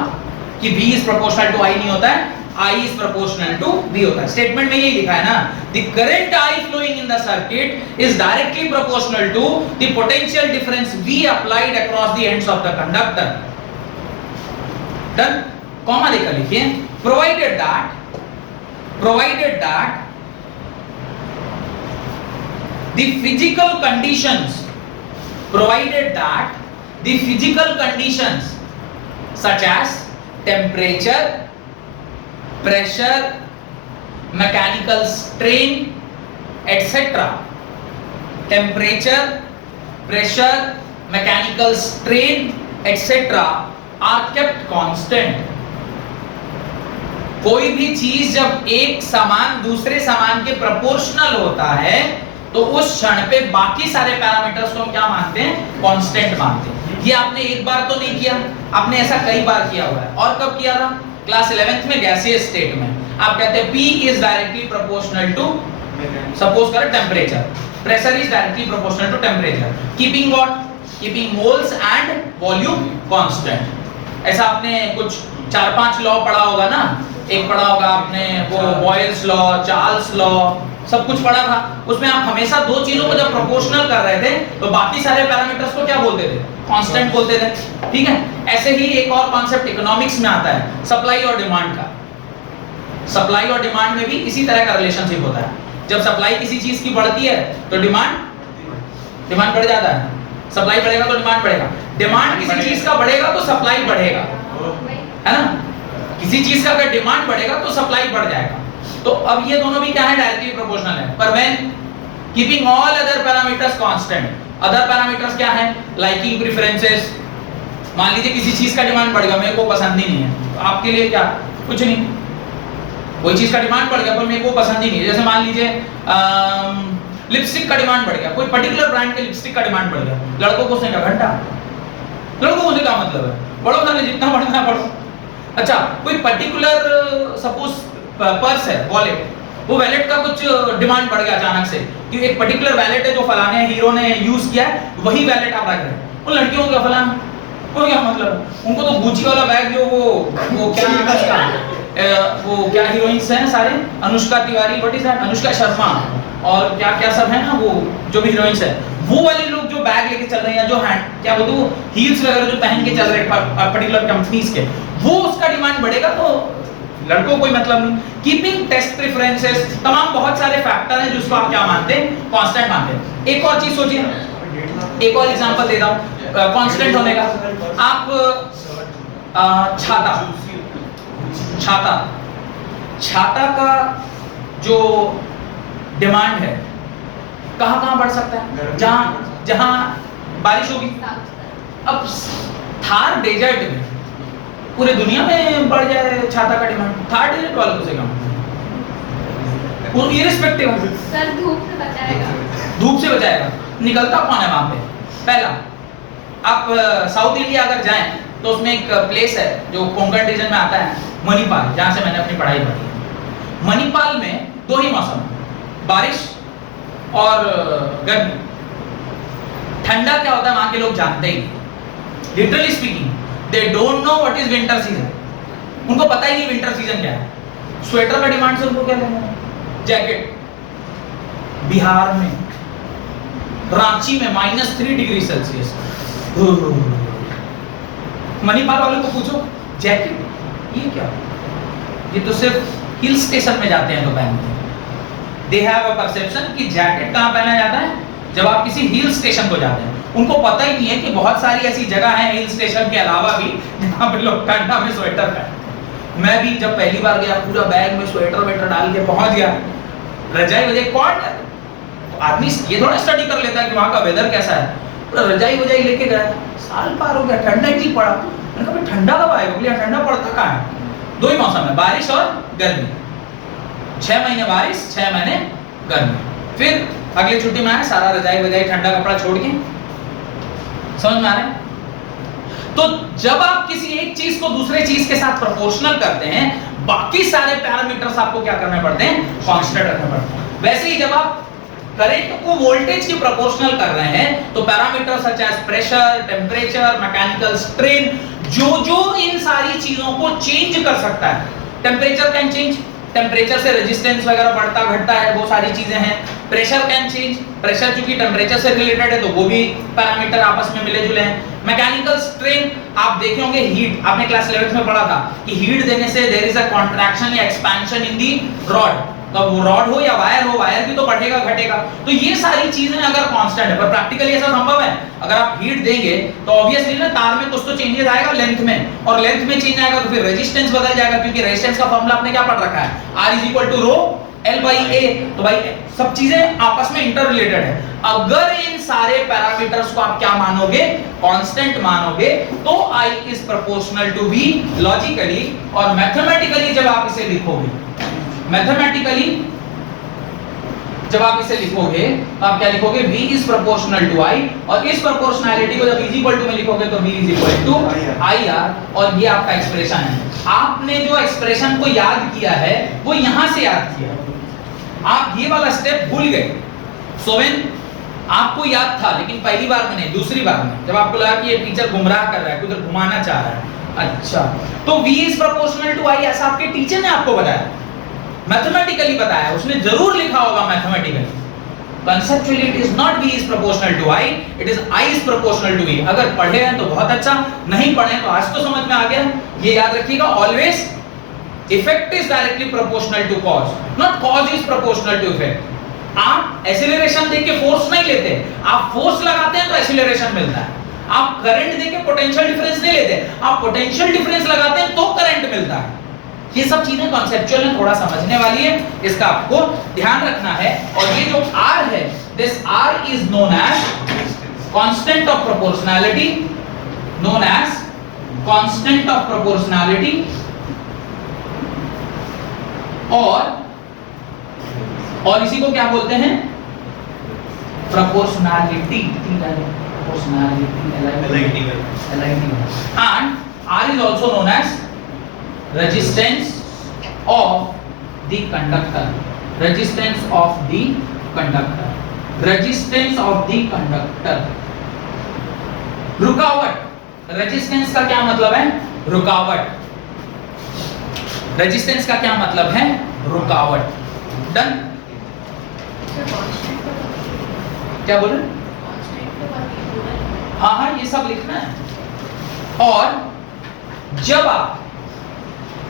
कि V is proportional to I नहीं होता है, I is proportional to V होता है। स्टेटमेंट में यही लिखा है ना, the current I flowing in the circuit is directly proportional to the potential difference V applied across the ends of the conductor। Done, comma देकर लिखिए, provided that the physical conditions such as temperature, pressure, mechanical strain, etc. temperature, pressure, mechanical strain, etc. are kept constant। कोई भी चीज जब एक सामान दूसरे सामान के प्रोपोर्शनल होता है तो उस क्षण पे बाकी सारे पैरामीटर्स को हम क्या मानते हैं? कांस्टेंट मानते हैं। ये आपने एक बार तो नहीं किया, आपने ऐसा कई बार किया हुआ है। और कब किया था? क्लास 11th में गैसियस स्टेट में। आप कहते हैं P is directly proportional to, suppose करें temperature, pressure is directly proportional to temperature, keeping what? Keeping moles and volume constant. ऐसा आपने कुछ 4-5 लॉ पढ़ा होगा ना, एक पढ़ा होगा आपने वो बॉयल्स लॉ, चार्ल्स लॉ, सब कुछ पढ़ा था। उसमें आप हमेशा दो चीजों को जब प्रोपोर्शनल कर रहे थे तो बाकी सारे पैरामीटर्स को क्या बोलते थे? कांस्टेंट बोलते थे। ठीक है, ऐसे ही एक और कॉन्सेप्ट इकोनॉमिक्स में आता है, सप्लाई और डिमांड का। सप्लाई और डिमांड में भी इसी तरह का रिलेशनशिप होता है। जब सप्लाई किसी चीज की बढ़ती है तो डिमांड बढ़ जाता है, सप्लाई बढ़ेगा तो डिमांड बढ़ेगा, डिमांड किसी चीज का बढ़ेगा तो सप्लाई बढ़ेगा, है ना? किसी चीज का अगर डिमांड बढ़ेगा तो सप्लाई बढ़ जाएगा। तो अब ये दोनों भी क्या है? डायरेक्टली प्रोपोर्शनल है। पर when keeping all other parameters constant, other parameters क्या है? Liking, preferences. मान लीजिए किसी चीज का डिमांड बढ़ गया, मेरे को पसंद ही नहीं है, तो आपके लिए क्या? कुछ नहीं। कोई चीज का डिमांड बढ़ गया पर मेरे को पसंद ही नहीं है, जैसे मान लीजिए लिपस्टिक का डिमांड बढ़ गया, कोई पर्टिकुलर ब्रांड के लिपस्टिक का डिमांड बढ़ गया, लड़कों को उसने कहा घंटा, लड़कों को उसने क्या मतलब है? बढ़ो ना, जितना बढ़ना है बढ़ो। अच्छा, कोई पर्टिकुलर सपोज पर्स है, वॉलेट, वो वॉलेट का कुछ डिमांड बढ़ गया अचानक से कि एक पर्टिकुलर वॉलेट है जो फलाने हीरो ने यूज किया है, वही वॉलेट आप रख रहे हैं। उन लड़कियों का फलाना को क्या मतलब? उनको तो गुची वाला बैग जो वो क्या नाम है उसका, वो क्या हीरोइंस हैं सारे, Anushka Tiwari, what is that, Anushka Sharma और क्या क्या सब है ना, वो जो भी हीरोइंस है, वो वाले लोग जो बैग लेके चल रहे हैं, जो हैंड क्या बोलते वो हील्स वगैरह जो पहन के चल रहे हैं पर्टिकुलर कंपनीज के, वो उसका डिमांड बढ़ेगा तो लड़कों को कोई मतलब नहीं। कीपिंग टेस्ट प्रेफरेंसेस, तमाम बहुत सारे फैक्टर हैं जिसको आप क्या मानते हैं? कांस्टेंट मानते हैं। एक और चीज सोचिए, एक और एग्जांपल देता हूं कांस्टेंट होने का। आप छाता का जो डिमांड है कहां बढ़ सकता है? जहां बारिश होगी। अब थार डेजर्ट में पूरे दुनिया में बढ़ जाए छाता का डिमांड, थार डेजर्ट वालों को से कम, वो इररिस्पेक्टिव है। सर धूप से बचाएगा, धूप से बचाएगा। निकलता कौन है वहां पे? पहला, आप साउथ इंडिया अगर जाएं तो उसमें एक प्लेस है जो कोंकण रीजन में आता है, मणिपाल, जहां से मैंने अपनी पढ़ाई पढ़ी है। मणिपाल में दो ही मौसम, बारिश और गर्मी। ठंडा क्या होता है वहां के लोग जानते ही, literally speaking they don't know what is winter season. उनको पता ही नहीं विंटर सीजन क्या है। स्वेटर का डिमांड से उनको क्या लेना है? जैकेट। बिहार में रांची में -3 डिग्री सेल्सियस, मणिपाल वालों को पूछो जैकेट ये क्या? ये तो सिर्फ हिल स्टेशन में जाते हैं तो पहनते हैं। दे हैव अ परसेप्शन कि जैकेट कहां पहना जाता है? जब आप किसी हिल स्टेशन को जाते हैं। उनको पता ही नहीं है कि बहुत सारी ऐसी जगह हैं हिल स्टेशन के अलावा भी जहां पे लोग ठंडा में स्वेटर पहनते। मैं भी जब पहली बार गया पूरा बैग में स्वेटर वेटर डाल के पहुंच गया, रजाई वजाई कौन, तो आदमी ये थोड़ा स्टडी कर लेता है कि वहां का वेदर कैसा है, पूरा रजाई वजाई लेके गया, साल पार हो गया, ठंडा ही नहीं पड़ा। मैंने कहा ठंडा कब आएगा? बोले ठंडा पड़ता कहाँ है? दो ही मौसम है, बारिश और गर्मी। 6 महीने बारिश, 6 महीने गर्मी। फिर अगली छुट्टी में आए, सारा रजाई वजाई ठंडा कपड़ा छोड़ के, समझ में आ रहा है? तो जब आप किसी एक चीज को दूसरे चीज के साथ प्रोपोर्शनल करते हैं, बाकी सारे पैरामीटर्स आपको क्या करने पड़ते हैं? कांस्टेंट रखने पड़ते हैं। वैसे ही जब आप करंट को वोल्टेज की प्रोपोर्शनल कर रहे हैं तो parameters such as pressure, temperature, mechanical strain, जो इन सारी चीजों को चेंज कर सकता है टेम्परेचर कैन चेंज, टेम्परेचर से रेजिस्टेंस वगैरह बढ़ता घटता है, वो सारी चीजें हैं। प्रेशर कैन चेंज, प्रेशर चूंकि टेम्परेचर से रिलेटेड है तो वो भी पैरामीटर आपस में मिले जुले हैं। मैकेनिकल स्ट्रेन आप देखे होंगे, हीट आपने क्लास 11th में पढ़ा था कि हीट देने से देयर इज अ कॉन्ट्रैक्शन या एक्सपेंशन इन दी रॉड, तो वो रॉड हो या वायर हो, वायर भी तो बढ़ेगा घटेगा। तो ये सारी चीजें अगर कांस्टेंट है, पर प्रैक्टिकली ऐसा संभव है? अगर आप हीट देंगे तो ऑब्वियसली ना तार में कुछ तो चेंजेस आएगा लेंथ में, और लेंथ में चेंज आएगा तो फिर रेजिस्टेंस बदल जाएगा, क्योंकि रेजिस्टेंस का फॉर्मूला आपने क्या पढ़ रखा है, R = ρ L/A। तो भाई सब चीजें आपस में इंटर रिलेटेड है। अगर इन सारे पैरामीटर्स को आप क्या मानोगे, कांस्टेंट मानोगे, तो I is proportional to V logically, और मैथमेटिकली जब आप इसे लिखोगे, मैथमेटिकली जब आप इसे लिखोगे तो आप क्या लिखोगे, V is proportional to I, और इस प्रोपोर्शनैलिटी को जब इज इक्वल टू में लिखोगे तो V is equal to IR, और ये आपका एक्सप्रेशन है। आपने जो एक्सप्रेशन को याद किया है वो यहां से याद किया, आप ये वाला स्टेप भूल गए। सोवेन आपको याद था, लेकिन पहली बार में नहीं, दूसरी बार में जब आपको लगा कि ये टीचर गुमराह कर रहा है, कुछ घुमाना चाह रहा है, अच्छा तो V is proportional to I ऐसा आपके टीचर ने आपको बताया, मैथमेटिकली बताया, उसने जरूर लिखा होगा mathematically. Conceptually it is not V is proportional to I, it is I is proportional to V। अगर पढ़े हैं तो बहुत अच्छा, नहीं पढ़े तो आज तो समझ में आ गया। ये याद रखिएगा, always effect is directly proportional to cause, not cause is proportional to effect। आप एक्सीलरेशन देके फोर्स नहीं लेते, आप फोर्स लगाते हैं तो एक्सीलरेशन मिलता है। आप करंट देके पोटेंशियल डिफरेंस नहीं लेते, आप पोटेंशियल डिफरेंस लगाते हैं तो करंट मिलता है। ये सब चीजें कॉन्सेप्चुअल हैं, थोड़ा समझने वाली है, इसका आपको ध्यान रखना है। और ये जो R है, this R is known as constant of proportionality, known as constant of proportionality, और इसी को क्या बोलते हैं, proportionality, and R is also known as resistance of the conductor, resistance of the conductor, resistance of the conductor। रुकावट, resistance का क्या मतलब है, रुकावट। रेजिस्टेंस का क्या मतलब है, रुकावट। डन? क्या बोले? हाँ हाँ ये सब लिखना है। और जब आप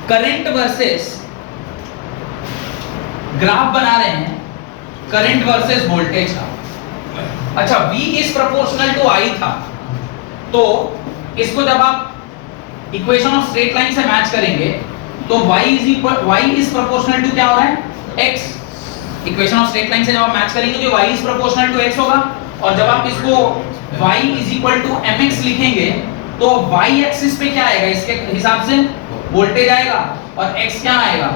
करंट वर्सेस ग्राफ बना रहे हैं, करंट वर्सेस वोल्टेज का, अच्छा V is proportional to I था, तो इसको जब आप इक्वेशन ऑफ स्ट्रेट लाइन से मैच करेंगे तो y इज प्रोपोर्शनल टू क्या हो रहा है, x। Equation of straight line से जब आप मैच करेंगे तो y is proportional to x होगा, और जब आप इसको y is equal to mx लिखेंगे तो y एक्सिस पे क्या आएगा, इसके हिसाब से वोल्टेज आएगा, और x क्या आएगा,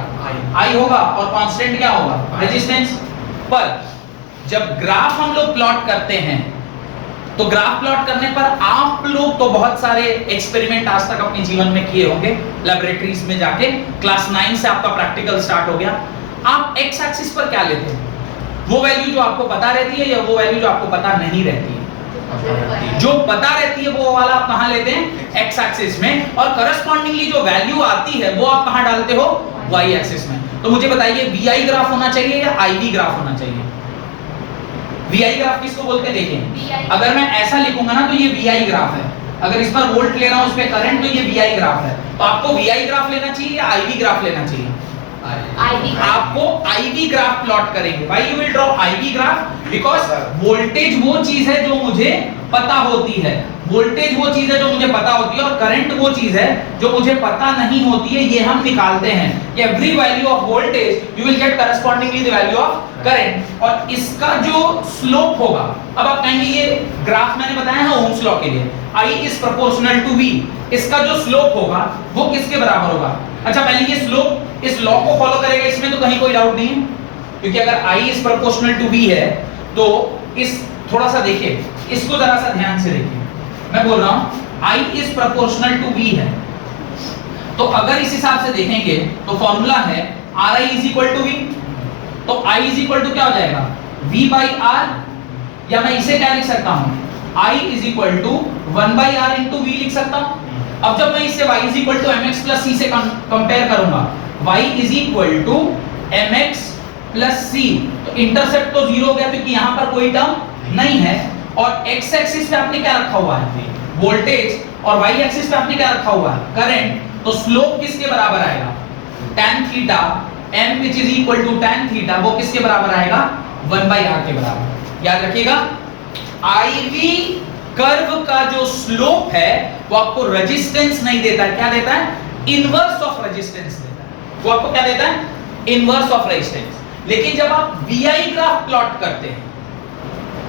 I होगा, और कांस्टेंट क्या होगा, रेजिस्टेंस। पर जब ग्राफ हम लोग प्लॉट करते हैं तो ग्राफ प्लॉट करने पर आप लोग तो बहुत सारे एक्सपेरिमेंट आज तक अपने जीवन में किए होंगे, लैबोरेटरीज में जाके, क्लास 9 से आपका प्रैक्टिकल स्टार्ट हो गया। आप x एक्सिस पर क्या लेते हैं, वो वैल्यू जो आपको पता रहती है या वो वैल्यू जो आपको पता नहीं रहती है? जो पता रहती है वो वाला आप कहां लेते हैं, x एक्सिस में, और करस्पॉन्डिंगली जो वैल्यू आती है वो आप कहां डालते हो, y एक्सिस में। तो मुझे बताइए VI ग्राफ होना चाहिए या IV ग्राफ होना चाहिए? VI ग्राफ किसको बोलते हैं, देखिए अगर मैं ऐसा लिखूंगा ना तो ये VI ग्राफ है, अगर इस पर वोल्ट ले रहा हूं उस पे करंट, तो ये VI ग्राफ है। तो आपको VI ग्राफ लेना चाहिए या IV ग्राफ लेना चाहिए? आपको IV ग्राफ प्लॉट करेंगे। Why you will draw IV graph? Because voltage वो चीज है जो मुझे पता होती है, वोल्टेज वो चीज है जो मुझे पता होती है, और करंट वो चीज है जो मुझे पता नहीं होती है, ये हम निकालते हैं। Every value of voltage you will get correspondingly the value of current, और इसका जो स्लोप होगा, अब आप कहेंगे ये ग्राफ मैंने बताया है ओम्स लॉ के लिए, I is proportional to V, इसका जो स्लोप होगा वो किसके बराबर होगा? अच्छा पहले ये स्लोप इस लॉ को फॉलो करेगा, इसमें तो कहीं कोई डाउट नहीं है, क्योंकि अगर I is proportional to V है तो इस थोड़ा सा देखिए, इसको जरा सा ध्यान से देखिए, मैं बोल रहा हूं I is proportional to V है, तो अगर इस हिसाब से देखेंगे तो फॉर्मूला है Ri is equal to V, तो I is equal to क्या हो जाएगा, V by R, या मैं इसे क्या लिख सकता हूं, I is equal to 1 by R into V लिख सकता हूं। अब जब मैं इससे y is equal to mx plus c से कंपेयर करूंगा, y is equal to mx plus c। तो इंटरसेप्ट तो जीरो हो गया क्योंकि यहां पर कोई टर्म नहीं है, और x एक्सिस पे आपने क्या रखा हुआ है, वोल्टेज, और y एक्सिस पे आपने क्या रखा हुआ है, करंट। तो स्लोप किसके बराबर आएगा, tan theta m which is equal to tan theta, वो किसके बराबर आएगा, 1/r के बराबर। याद रखिएगा, IV कर्व का जो स्लोप है वो आपको रेजिस्टेंस नहीं देता है, क्या देता है, इनवर्स ऑफ रेजिस्टेंस देता है। वो आपको क्या देता है, इनवर्स ऑफ रेजिस्टेंस। लेकिन जब आप VI ग्राफ प्लॉट करते हैं,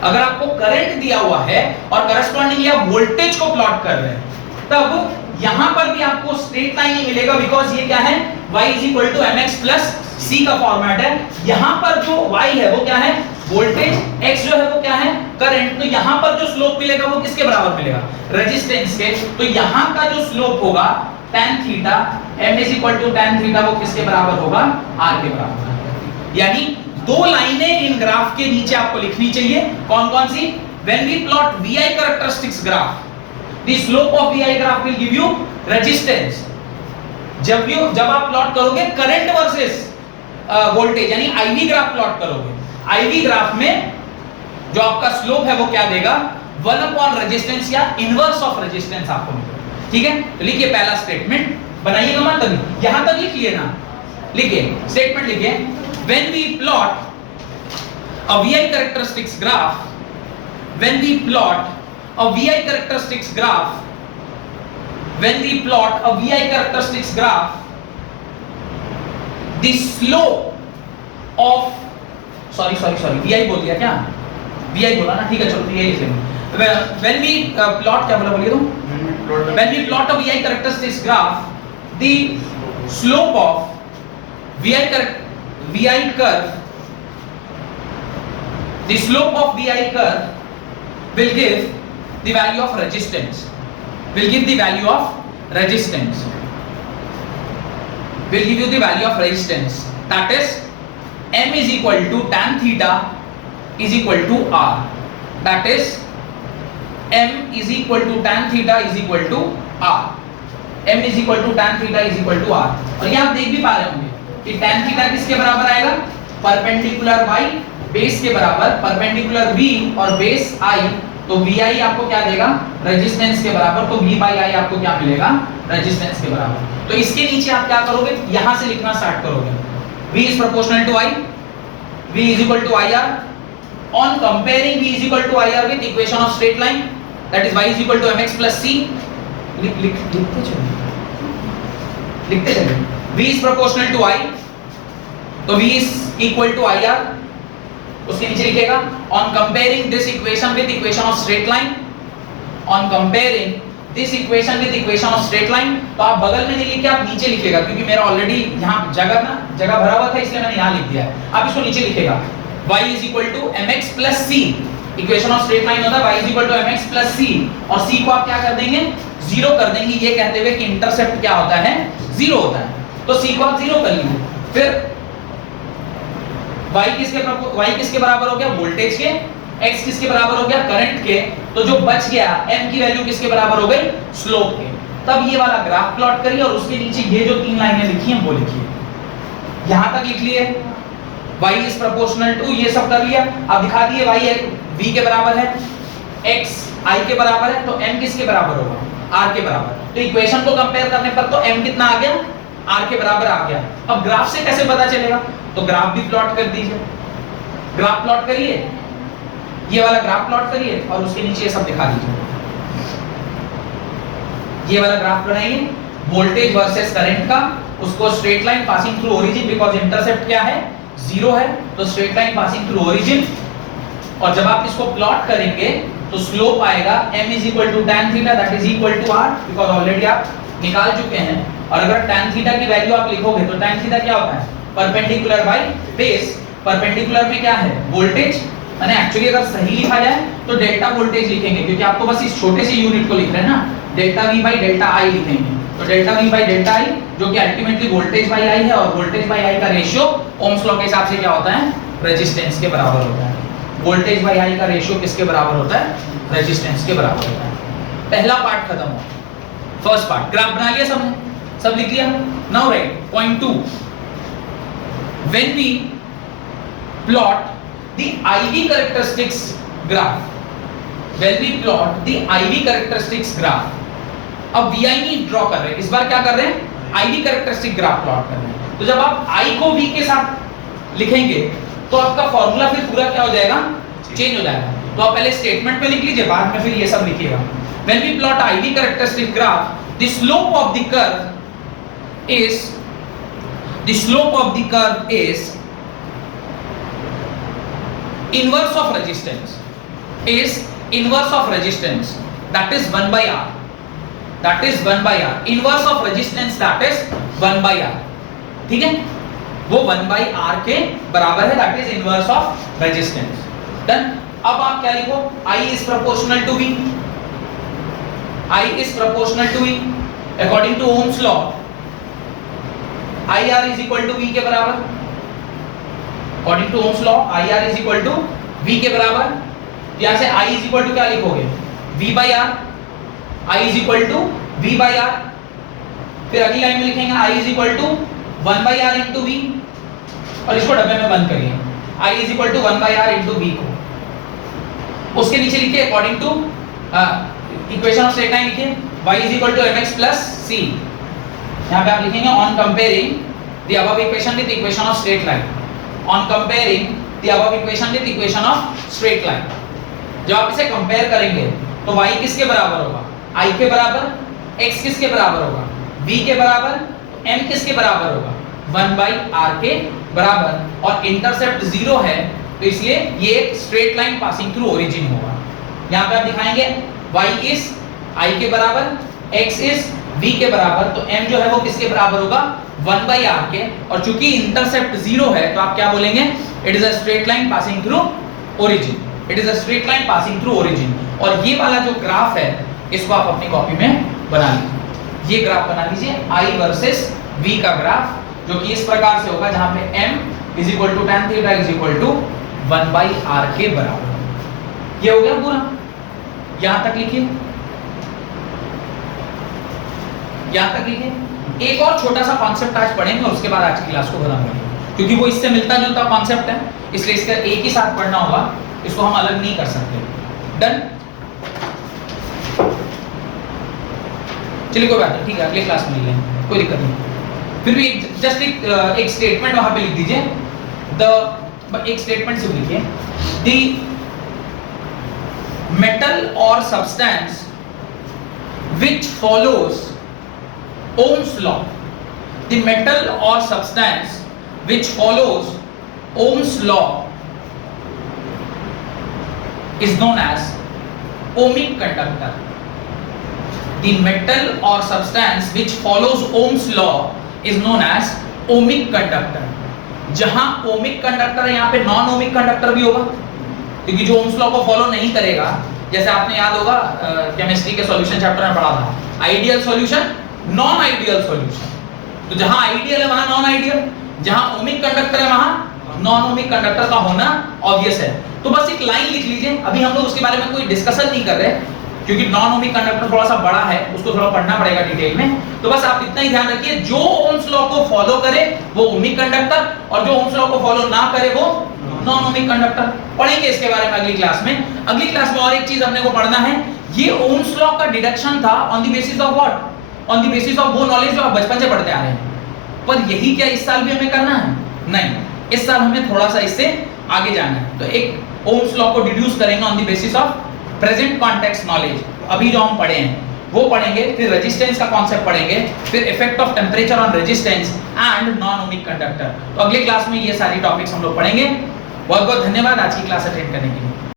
अगर आपको करंट दिया हुआ है और करस्पॉन्डिंगली आप वोल्टेज को प्लॉट कर रहे हैं, तब यहां पर भी आपको स्ट्रेट लाइन ही मिलेगा, बिकॉज ये क्या है, y is equal to mx plus c का फॉर्मेट है। यहां पर जो y है वो क्या है, वोल्टेज, x जो है वो क्या है, करंट। तो यहां पर जो स्लोप मिलेगा वो किसके बराबर मिलेगा, रेजिस्टेंस के। तो यहां का जो स्लोप होगा tan theta, m is equal to tan theta, वो किसके बराबर होगा, r के बराबर। यानी दो लाइनें इन ग्राफ के नीचे आपको लिखनी चाहिए, कौन कौन सी, when we plot VI characteristics graph, the slope of VI graph will give you resistance। जब आप प्लॉट करोगे करंट वर्सेस वोल्टेज, यानी IV ग्राफ प्लॉट करोगे, IV ग्राफ में जो आपका स्लोप है वो क्या देगा, 1 रेजिस्टेंस या इनवर्स ऑफ रेजिस्टेंस आपको मिलेगा। ठीक है, तो लिखिए पहला स्टेटमेंट, बनाइएगा मत, तभी यहां तक लिख लिए ना, लिखिए स्टेटमेंट लिखिए, when we plot a VI characteristics graph, when we plot a VI characteristics graph, when we plot a VI characteristics graph, the slope of sorry VI बोल दिया क्या, VI बोला ना, ठीक है चलो VI लिख लेंगे। when we plot, क्या बोला बोलिए तुम, when we plot a VI characteristics graph, the slope of VI curve, the slope of VI curve will give the value of resistance, will give the value of resistance, will give you the value of resistance, that is m is equal to tan theta is equal to r, that is m is equal to tan theta is equal to r, m is equal to tan theta is equal to r। और ये आप देख भी पा रहे होंगे कि tan theta किसके बराबर आएगा, परपेंडिकुलर y बेस के बराबर, परपेंडिकुलर v और बेस i, तो vi आपको क्या देगा, रेजिस्टेंस के बराबर, तो v by i आपको क्या मिलेगा, रेजिस्टेंस के बराबर। तो इसके नीचे आप क्या करोगे, यहां से लिखना स्टार्ट करोगे, v is proportional to i, v is equal to ir, on comparing v is equal to ir with equation of straight line, that is y is equal to mx plus c, लिखते चलिए, v is proportional to i, तो v is equal to ir, उसके नीचे लिखेगा on comparing this equation with equation of straight line, on comparing this equation with equation of straight line। तो आप बगल में नहीं लिखे, आप नीचे लिखेगा, क्योंकि मेरा ऑलरेडी यहाँ जगह भरा हुआ था, इसलिए मैंने यहाँ लिख दिया है। आप इसको नीचे लिखेगा, y is equal to mx plus c, equation of straight line होता है y is equal to mx plus c, और c को आप क्या कर देंगे, जीरो कर देंगे, ये कहते हुए कि इंटरसेप्ट क्या होता है, जीरो होता है। तो c को आप जीरो कर लीजिए, फिर y किसके बराबर हो गया, वोल्टेज के, x किसके बराबर हो गया, करंट के, तो जो बच गया m की वैल्यू किसके बराबर हो गई, स्लोप के। तब ये वाला ग्राफ प्लॉट करिए और उसके नीचे ये जो तीन लाइनें लिखी हैं वो लिखिए, यहां तक लिख लिए, y is proportional to, ये सब कर लिया। अब दिखा दिए y v के बराबर है, x i के बराबर है, तो m किसके बराबर होगा, r के बराबर। तो इक्वेशन को कंपेयर करने पर तो m कितना आ गया, r के बराबर आ गया। अब ग्राफ से कैसे पता चलेगा, तो ग्राफ भी प्लॉट कर दीजिए, ग्राफ प्लॉट करिए, ये वाला ग्राफ प्लॉट करिए और उसके नीचे ये सब दिखा दीजिए। ये वाला ग्राफ बनाइए, वोल्टेज वर्सेस करंट का, उसको straight line passing through origin, because intercept क्या है, जीरो है, तो straight line passing through origin. और जब आप इसको प्लॉट करेंगे तो स्लोप आएगा m is equal to tan theta that is equal to r, because already आप निकाल चुके हैं। और अगर tan थीटा की वैल्यू आप लिखोगे तो tan थीटा क्या होता है, परपेंडिकुलर बाय बेस, परपेंडिकुलर में क्या है, वोल्टेज, यानी एक्चुअली अगर सही लिखा जाए तो डेल्टा वोल्टेज लिखेंगे, क्योंकि आपको बस इस छोटे से यूनिट को लिख रहे हैं ना, delta v by delta i लिखेंगे। तो delta v by delta i जो कि अल्टीमेटली वोल्टेज बाय i है, और वोल्टेज बाय i का रेशियो ओम्स लॉ के हिसाब से क्या होता है, रेजिस्टेंस के बराबर होता है। वोल्टेज बाय i का रेशियो किसके बराबर होता है, रेजिस्टेंस के बराबर होता है। पहला पार्ट खत्म हो, फर्स्ट पार्ट ग्राफ बना लिया सबने। सब लिख लिया? Now write point 2, when we plot the IV characteristics graph, when we plot the IV characteristics graph, अब VI नहीं ड्रॉ कर रहे हैं, इस बार क्या कर रहे हैं? IV कैरेक्टरिस्टिक ग्राफ प्लॉट कर रहे हैं। तो जब आप I को V के साथ लिखेंगे तो आपका फॉर्मूला फिर पूरा क्या हो जाएगा? चेंज हो जाएगा। तो आप पहले स्टेटमेंट में लिख लीजिए, बाद में फिर ये सब लिखिएगा। When we plot IV characteristic graph, the slope of the curve is inverse of resistance, that is 1 by R, inverse of resistance that is 1 by R, ठीक है? वो 1 by R के बराबर है, that is inverse of resistance। Done. अब आप क्या लिखो? I is proportional to V, I is proportional to V, according to Ohm's law IR is equal to V के बराबर, according to Ohm's law IR is equal to V के बराबर। यहाँ से I is equal to क्या लिखोगे? V by R, I is equal to V by R। फिर अगली लाइन में लिखेंगे I is equal to 1 by R into V, और इसको डब्बे में बंद करिए। I is equal to 1 by R into V को, उसके नीचे लिखिए according to equation of straight line लिखिए y is equal to mx plus c। यहाँ पे आप लिखेंगे on comparing the above equation with equation of straight line, on comparing the above equation with equation of straight line. जब आप इसे compare करेंगे तो y किसके बराबर होगा? I के बराबर। x किसके बराबर होगा? v के बराबर। m किसके बराबर होगा? 1 by r के बराबर। और इंटरसेप्ट 0 है तो इसलिए ये एक straight line passing through origin होगा। यहाँ पे आप दिखाएंगे y is I के बराबर, x is v के बराबर, तो m जो है वो किसके बराबर होगा? 1 by r के। और चूंकि इंटरसेप्ट 0 है तो आप क्या बोलेंगे? It is a straight line passing through origin, it is a straight line passing through origin. और ये वाला जो ग्राफ है इसको आप अपनी कॉपी में बना लीजिए, ये ग्राफ बना लीजिए I वर्सेस v का ग्राफ, जो कि इस प्रकार से होगा जहां पे m is equal to tan theta is equal to 1 by r के बराबर। ये हो गया पूरा, यहां तक लिखिए, यहां तक लिखिए। एक और छोटा सा कॉन्सेप्ट आज पढ़ेंगे और उसके बाद आज की क्लास को खत्म करेंगे, क्योंकि वो इससे मिलता जुलता कॉन्सेप्ट है, इसलिए इसका एक ही साथ पढ़ना होगा, इसको हम अलग नहीं कर सकते। डन? चलिए कोई बात नहीं, ठीक है, अगले क्लास में मिल लेंगे, कोई दिक्कत नहीं। फिर भी जस्ट एक स्टेटमेंट वहां पे लिख दीजिए, एक स्टेटमेंट सिर्फ लिखिए, द मेटल और substance which follows Ohm's law, the metal or substance which follows Ohm's law is known as ohmic conductor. The metal or substance which follows Ohm's law is known as ohmic conductor. जहां ohmic conductor है, यहाँ पे non ohmic conductor भी होगा, क्योंकि जो Ohm's law को follow नहीं करेगा, जैसे आपने याद होगा केमिस्ट्री के सॉल्यूशन चैप्टर में पढ़ा था, ideal solution, non ideal solution. तो जहां आइडियल है वहां नॉन आइडियल, जहां ओमिक कंडक्टर है वहां नॉन ओमिक कंडक्टर का होना ऑब्वियस है। तो बस एक लाइन लिख लीजिए, अभी हम लोग उसके बारे में कोई डिस्कशन नहीं कर रहे, क्योंकि नॉन ओमिक कंडक्टर थोड़ा सा बड़ा है, उसको थोड़ा पढ़ना पड़ेगा डिटेल में। तो बस आप इतना ही ध्यान रखिए, जो ओम्स लॉ को फॉलो करे वो ओमिक कंडक्टर, और जो ओम्स लॉ को फॉलो ना करे वो नॉन ओमिक कंडक्टर। पढ़ेंगे इसके बारे में अगली क्लास में। अगली क्लास में और एक चीज हमने को पढ़ना है, ये ओम्स लॉ का डिडक्शन था on the basis of what? On the basis of वो नॉलेज जो आप बचपन से पढ़ते आ रहे हैं। पर यही क्या इस साल भी हमें करना है? नहीं, इस साल हमें थोड़ा सा इससे आगे जाना है। तो एक ओम्स लॉ को डिड्यूस करेंगे on the basis of present context knowledge, अभी जो हम पढ़े हैं वो पढ़ेंगे, फिर रेजिस्टेंस का कॉन्सेप्ट पढ़ेंगे, फिर effect of temperature on resistance and non ohmic conductor. तो अगले क्लास में ये सारी टॉपिक्स हम लोग पढ़ेंगे। बहुत बहुत धन्यवाद आज की क्लास अटेंड करने के लिए।